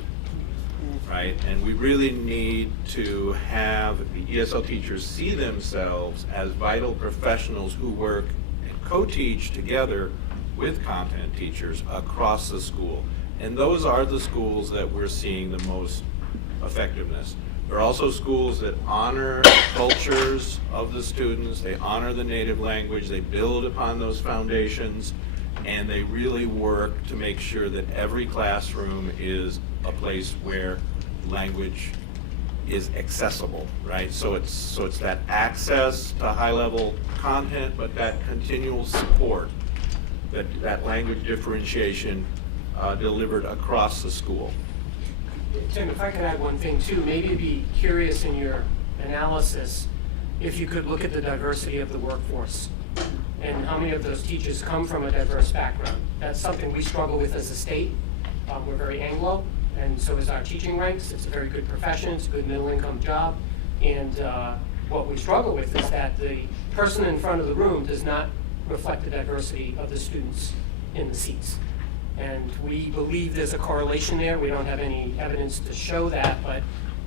right? And we really need to have the ESL teachers see themselves as vital professionals who work and co-teach together with content teachers across the school. And those are the schools that we're seeing the most effectiveness. There are also schools that honor cultures of the students, they honor the native language, they build upon those foundations, and they really work to make sure that every classroom is a place where language is accessible, right? So it's that access to high-level content, but that continual support, that language differentiation delivered across the school. Tim, if I could add one thing too, maybe be curious in your analysis if you could look at the diversity of the workforce and how many of those teachers come from a diverse background. That's something we struggle with as a state. We're very Anglo, and so is our teaching ranks. It's a very good profession, it's a good middle-income job, and what we struggle with is that the person in front of the room does not reflect the diversity of the students in the seats. And we believe there's a correlation there. We don't have any evidence to show that, but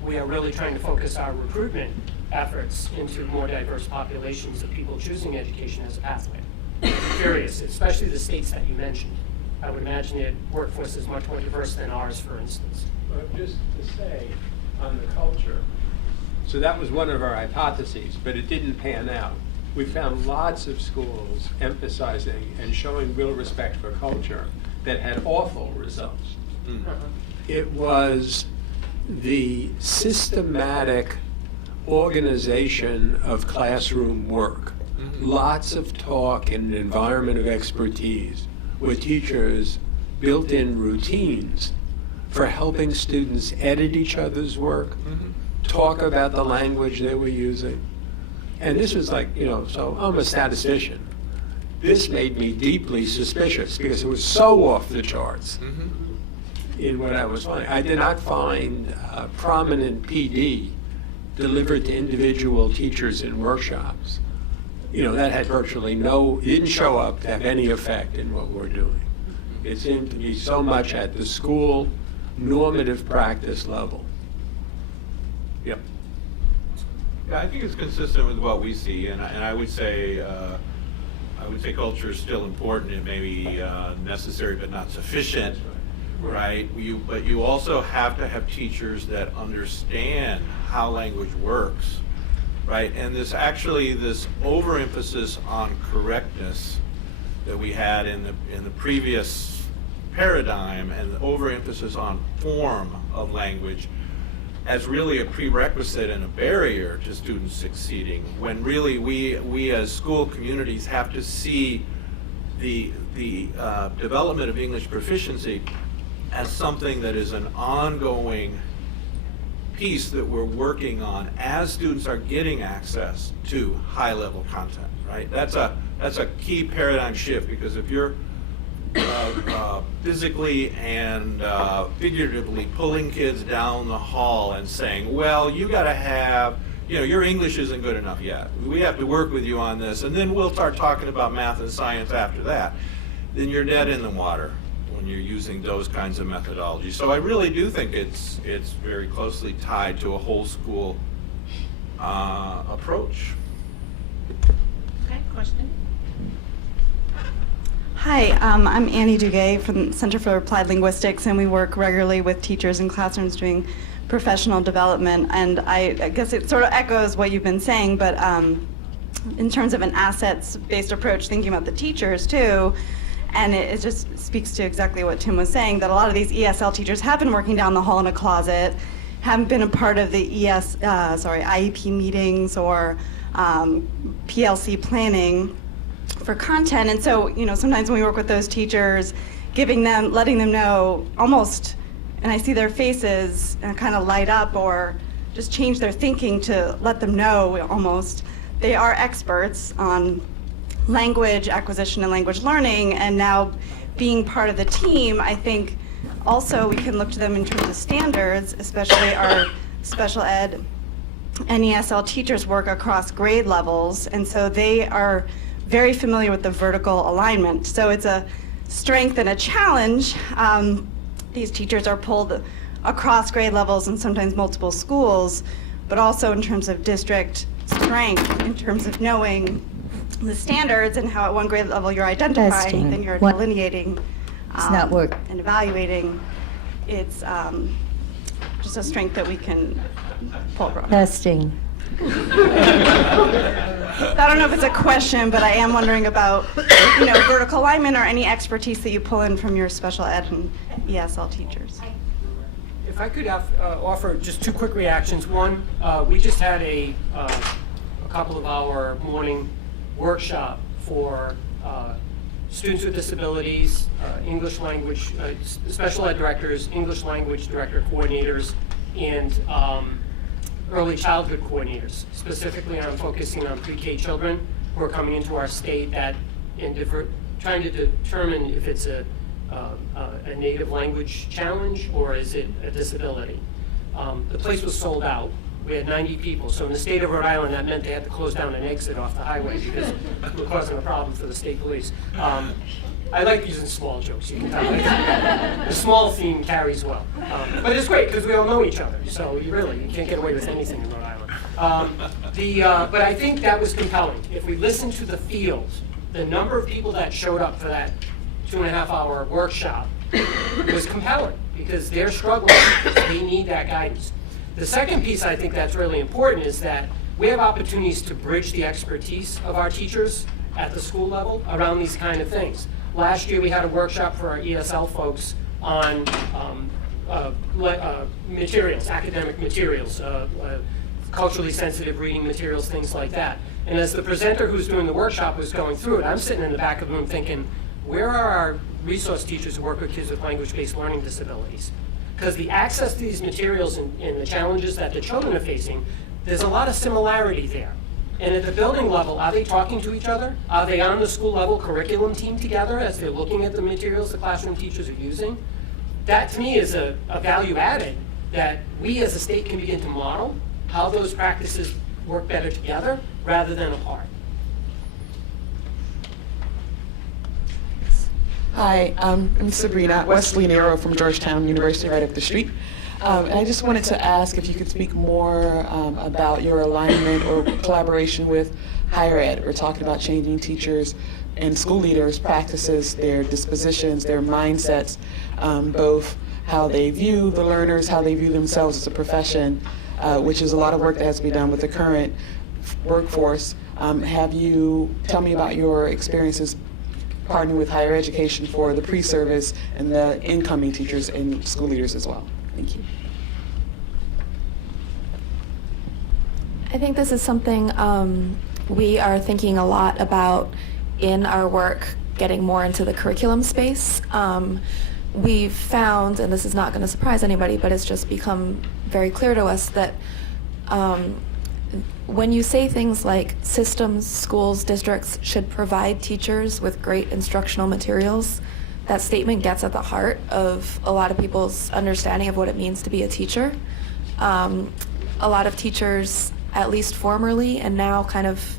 we are really trying to focus our recruitment efforts into more diverse populations of people choosing education as a pathway. I'm curious, especially the states that you mentioned. I would imagine their workforce is much more diverse than ours, for instance. But just to say, on the culture, so that was one of our hypotheses, but it didn't pan out. We found lots of schools emphasizing and showing real respect for culture that had awful results. It was the systematic organization of classroom work. Lots of talk in an environment of expertise with teachers built in routines for helping students edit each other's work, talk about the language they were using. And this was like, so I'm a statistician. This made me deeply suspicious because it was so off the charts in what I was finding. I did not find prominent PD delivered to individual teachers in workshops. That had virtually it didn't show up to have any effect in what we're doing. It seemed to be so much at the school normative practice level. Yep. Yeah, I think it's consistent with what we see, and I would say culture is still important. It may be necessary but not sufficient, right? But you also have to have teachers that understand how language works, right? And this overemphasis on correctness that we had in the previous paradigm, and the overemphasis on form of language, as really a prerequisite and a barrier to students succeeding, when really we as school communities have to see the development of English proficiency as something that is an ongoing piece that we're working on as students are getting access to high-level content, right? That's a key paradigm shift, because if you're physically and figuratively pulling kids down the hall and saying, well, you got to have, your English isn't good enough yet. We have to work with you on this, and then we'll start talking about math and science after that. Then you're dead in the water when you're using those kinds of methodologies. So I really do think it's very closely tied to a whole school approach. Okay, question? Hi, I'm Annie Duguay from Center for Applied Linguistics, and we work regularly with teachers in classrooms doing professional development. And I guess it sort of echoes what you've been saying, but in terms of an assets-based approach, thinking about the teachers too, and it just speaks to exactly what Tim was saying, that a lot of these ESL teachers have been working down the hall in a closet, haven't been a part of the IEP meetings or PLC planning for content. And so, sometimes when we work with those teachers, letting them know almost, and I see their faces and kind of light up or just change their thinking to let them know almost they are experts on language acquisition and language learning, and now being part of the team, I think also we can look to them in terms of standards, especially our special ed and ESL teachers work across grade levels, and so they are very familiar with the vertical alignment. So it's a strength and a challenge. These teachers are pulled across grade levels and sometimes multiple schools, but also in terms of district strength, in terms of knowing the standards and how at one grade level you're identifying, Testing. then you're What? delineating It's not work. and evaluating. It's just a strength that we can pull from. Testing. I don't know if it's a question, but I am wondering about, vertical alignment or any expertise that you pull in from your special ed and ESL teachers. If I could offer just two quick reactions. One, we just had a couple of hour morning workshop for students with disabilities, English language, special ed directors, English language director coordinators, and early childhood coordinators. Specifically, I'm focusing on pre-K children who are coming into our state trying to determine if it's a native language challenge or is it a disability. The place was sold out. We had 90 people. So in the state of Rhode Island, that meant they had to close down an exit off the highway because we were causing a problem for the state police. I like using small jokes, you can tell. The small theme carries well. But it's great because we all know each other, so you can't get away with anything in Rhode Island. But I think that was compelling. If we listen to the field, the number of people that showed up for that 2.5-hour workshop was compelling because they're struggling. They need that guidance. The second piece I think that's really important is that we have opportunities to bridge the expertise of our teachers at the school level around these kind of things. Last year we had a workshop for our ESL folks on materials, academic materials, culturally sensitive reading materials, things like that. And as the presenter who's doing the workshop was going through it, I'm sitting in the back of the room thinking, where are our resource teachers who work with kids with language-based learning disabilities? Because the access to these materials and the challenges that the children are facing, there's a lot of similarity there. And at the building level, are they talking to each other? Are they on the school level curriculum team together as they're looking at the materials the classroom teachers are using? That to me is a value added that we as a state can begin to model how those practices work better together rather than apart. Hi, I'm Sabrina Wesley Nero from Georgetown University, right up the street. And I just wanted to ask if you could speak more about your alignment or collaboration with higher ed. We're talking about changing teachers and school leaders' practices, their dispositions, their mindsets, both how they view the learners, how they view themselves as a profession, which is a lot of work that has to be done with the current workforce. Tell me about your experiences partnering with higher education for the pre-service and the incoming teachers and school leaders as well. Thank you. I think this is something we are thinking a lot about in our work, getting more into the curriculum space. We've found, and this is not going to surprise anybody, but it's just become very clear to us that when you say things like systems, schools, districts should provide teachers with great instructional materials, that statement gets at the heart of a lot of people's understanding of what it means to be a teacher. A lot of teachers, at least formerly, and now kind of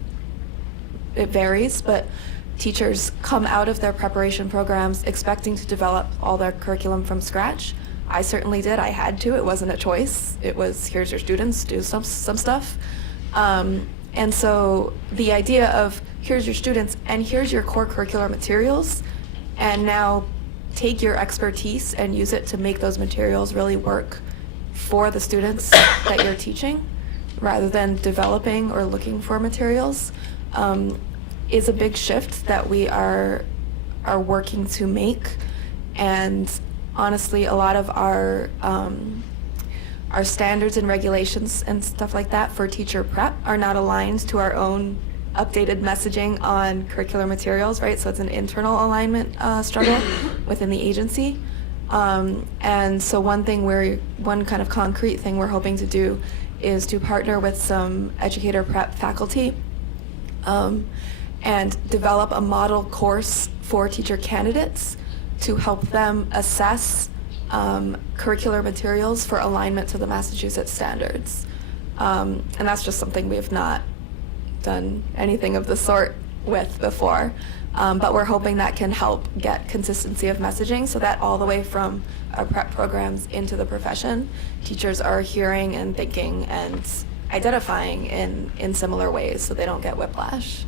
it varies, but teachers come out of their preparation programs expecting to develop all their curriculum from scratch. I certainly did. I had to. It wasn't a choice. It was, here's your students, do some stuff. And so the idea of here's your students and here's your core curricular materials, and now take your expertise and use it to make those materials really work for the students that you're teaching, rather than developing or looking for materials, is a big shift that we are working to make. And honestly, a lot of our standards and regulations and stuff like that for teacher prep are not aligned to our own updated messaging on curricular materials, right? So it's an internal alignment struggle within the agency. And so one kind of concrete thing we're hoping to do is to partner with some educator prep faculty and develop a model course for teacher candidates to help them assess curricular materials for alignment to the Massachusetts standards. And that's just something we have not done anything of the sort with before. But we're hoping that can help get consistency of messaging so that all the way from our prep programs into the profession, teachers are hearing and thinking and identifying in similar ways so they don't get whiplash.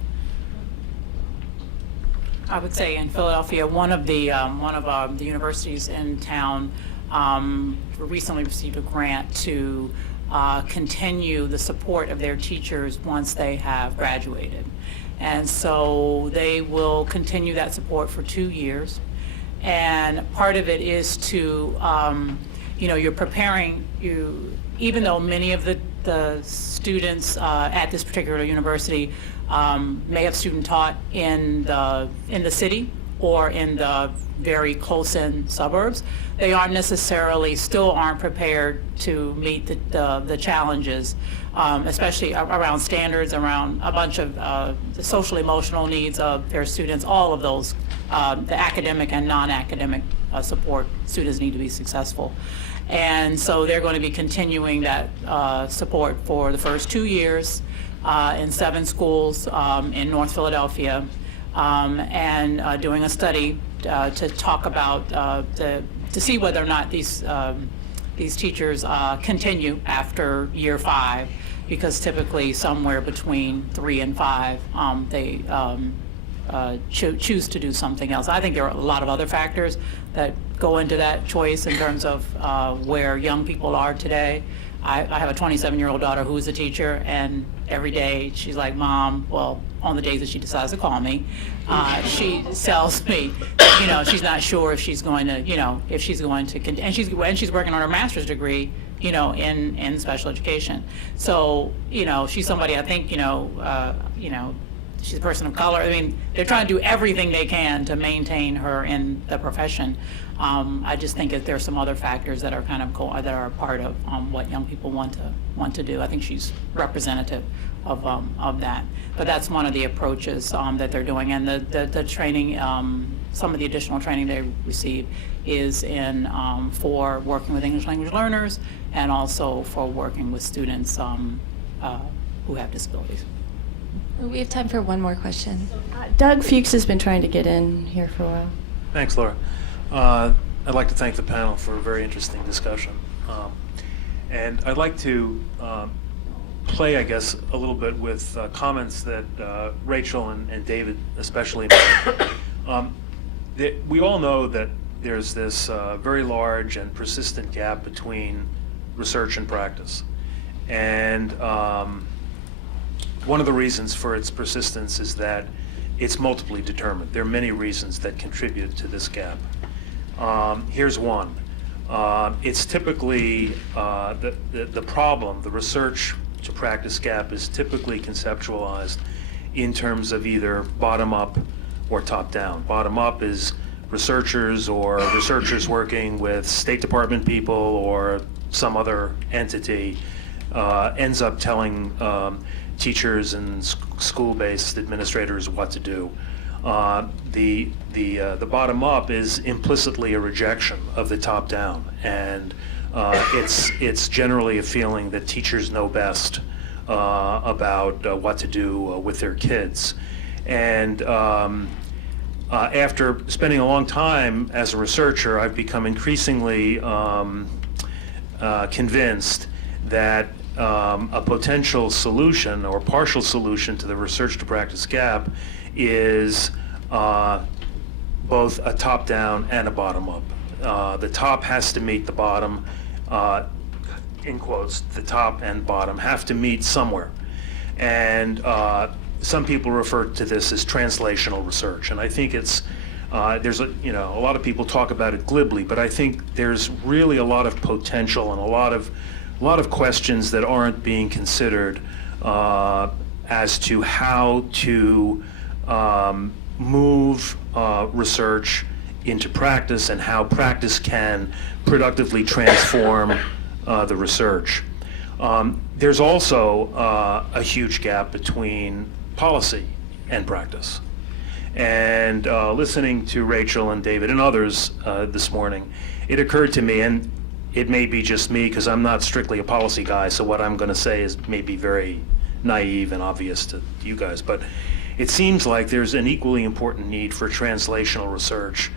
I would say in Philadelphia, one of the universities in town recently received a grant to continue the support of their teachers once they have graduated. And so they will continue that support for 2 years. And part of it is to, you're preparing, even though many of the students at this particular university may have student taught in the city or in the very close-in suburbs, they still aren't prepared to meet the challenges, especially around standards, around a bunch of the social emotional needs of their students, all of those, the academic and non-academic support students need to be successful. And so they're going to be continuing that support for the first 2 years in 7 schools in North Philadelphia, and doing a study to talk about to see whether or not these teachers continue after year 5, because typically somewhere between 3 and 5 they choose to do something else. I think there are a lot of other factors that go into that choice in terms of where young people are today. I have a 27-year-old daughter who is a teacher, and every day she's like, Mom, well, on the days that she decides to call me, she tells me, she's not sure if she's going to, if she's going to, and she's working on her master's degree, in special education. So, she's somebody, I think, she's a person of color. I mean, they're trying to do everything they can to maintain her in the profession. I just think that there's some other factors that are kind of that are part of what young people want to do. I think she's representative of that. But that's one of the approaches that they're doing, and the training, some of the additional training they receive is in for working with English language learners, and also for working with students who have disabilities. We have time for one more question. Doug Fuchs has been trying to get in here for a while. Thanks, Laura. I'd like to thank the panel for a very interesting discussion. And I'd like to play, I guess, a little bit with comments that Rachel and David especially made. We all know that there's this very large and persistent gap between research and practice. And one of the reasons for its persistence is that it's multiply determined. There are many reasons that contribute to this gap. Here's one. It's typically the problem, the research to practice gap is typically conceptualized in terms of either bottom-up or top-down. Bottom-up is researchers or researchers working with State Department people or some other entity ends up telling teachers and school-based administrators what to do. The bottom-up is implicitly a rejection of the top-down, and it's generally a feeling that teachers know best about what to do with their kids. And after spending a long time as a researcher, I've become increasingly convinced that a potential solution or partial solution to the research to practice gap is both a top-down and a bottom-up. The top has to meet the bottom, in quotes, the top and bottom have to meet somewhere. And some people refer to this as translational research, and I think it's there's a lot of people talk about it glibly, but I think there's really a lot of potential and a lot of questions that aren't being considered as to how to move research into practice and how practice can productively transform the research. There's also a huge gap between policy and practice. And listening to Rachel and David and others this morning, it occurred to me, and it may be just me because I'm not strictly a policy guy, so what I'm going to say is maybe very naive and obvious to you guys, but it seems like there's an equally important need for translational research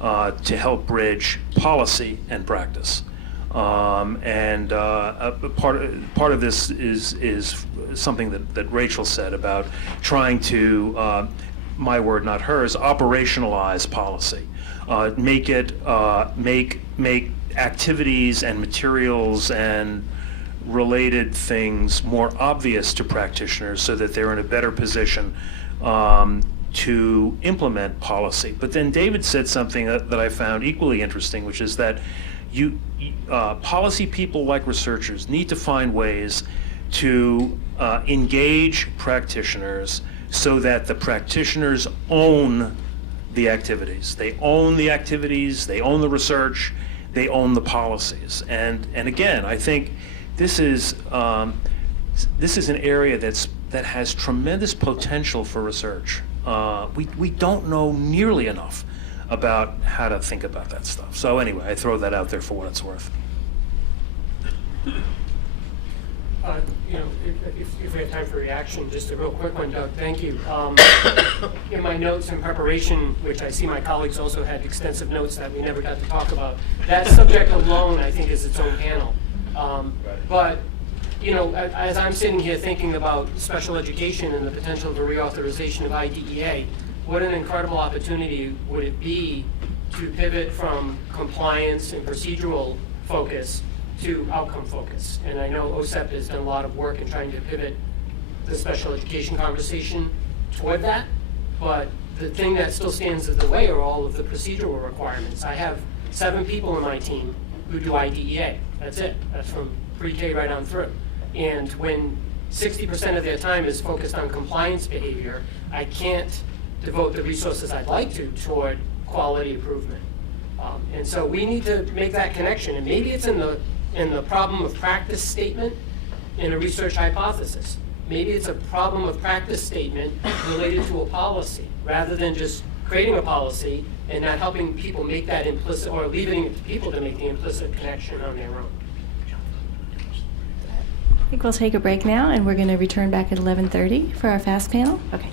to help bridge policy and practice. Part of this is something that Rachel said about trying to, my word, not hers, operationalize policy. Make activities and materials and related things more obvious to practitioners so that they're in a better position to implement policy. But then David said something that I found equally interesting, which is that policy people like researchers need to find ways to engage practitioners so that the practitioners own the activities. They own the activities, they own the research, they own the policies. And again, I think this is an area that has tremendous potential for research. We don't know nearly enough about how to think about that stuff. So anyway, I throw that out there for what it's worth. If we have time for reaction, just a real quick one, Doug, thank you. In my notes in preparation, which I see my colleagues also had extensive notes that we never got to talk about, that subject alone, I think, is its own panel. But, as I'm sitting here thinking about special education and the potential for reauthorization of IDEA, what an incredible opportunity would it be to pivot from compliance and procedural focus to outcome focus. And I know OSEP has done a lot of work in trying to pivot the special education conversation toward that, but the thing that still stands in the way are all of the procedural requirements. I have 7 people in my team who do IDEA. That's it. That's from pre-K right on through. And when 60% of their time is focused on compliance behavior, I can't devote the resources I'd like to toward quality improvement. And so we need to make that connection, and maybe it's in the problem of practice statement in a research hypothesis. Maybe it's a problem of practice statement related to a policy, rather than just creating a policy and not helping people make that implicit, or leaving it to people to make the implicit connection on their own. I think we'll take a break now, and we're going to return back at 11:30 for our FAST panel. Okay.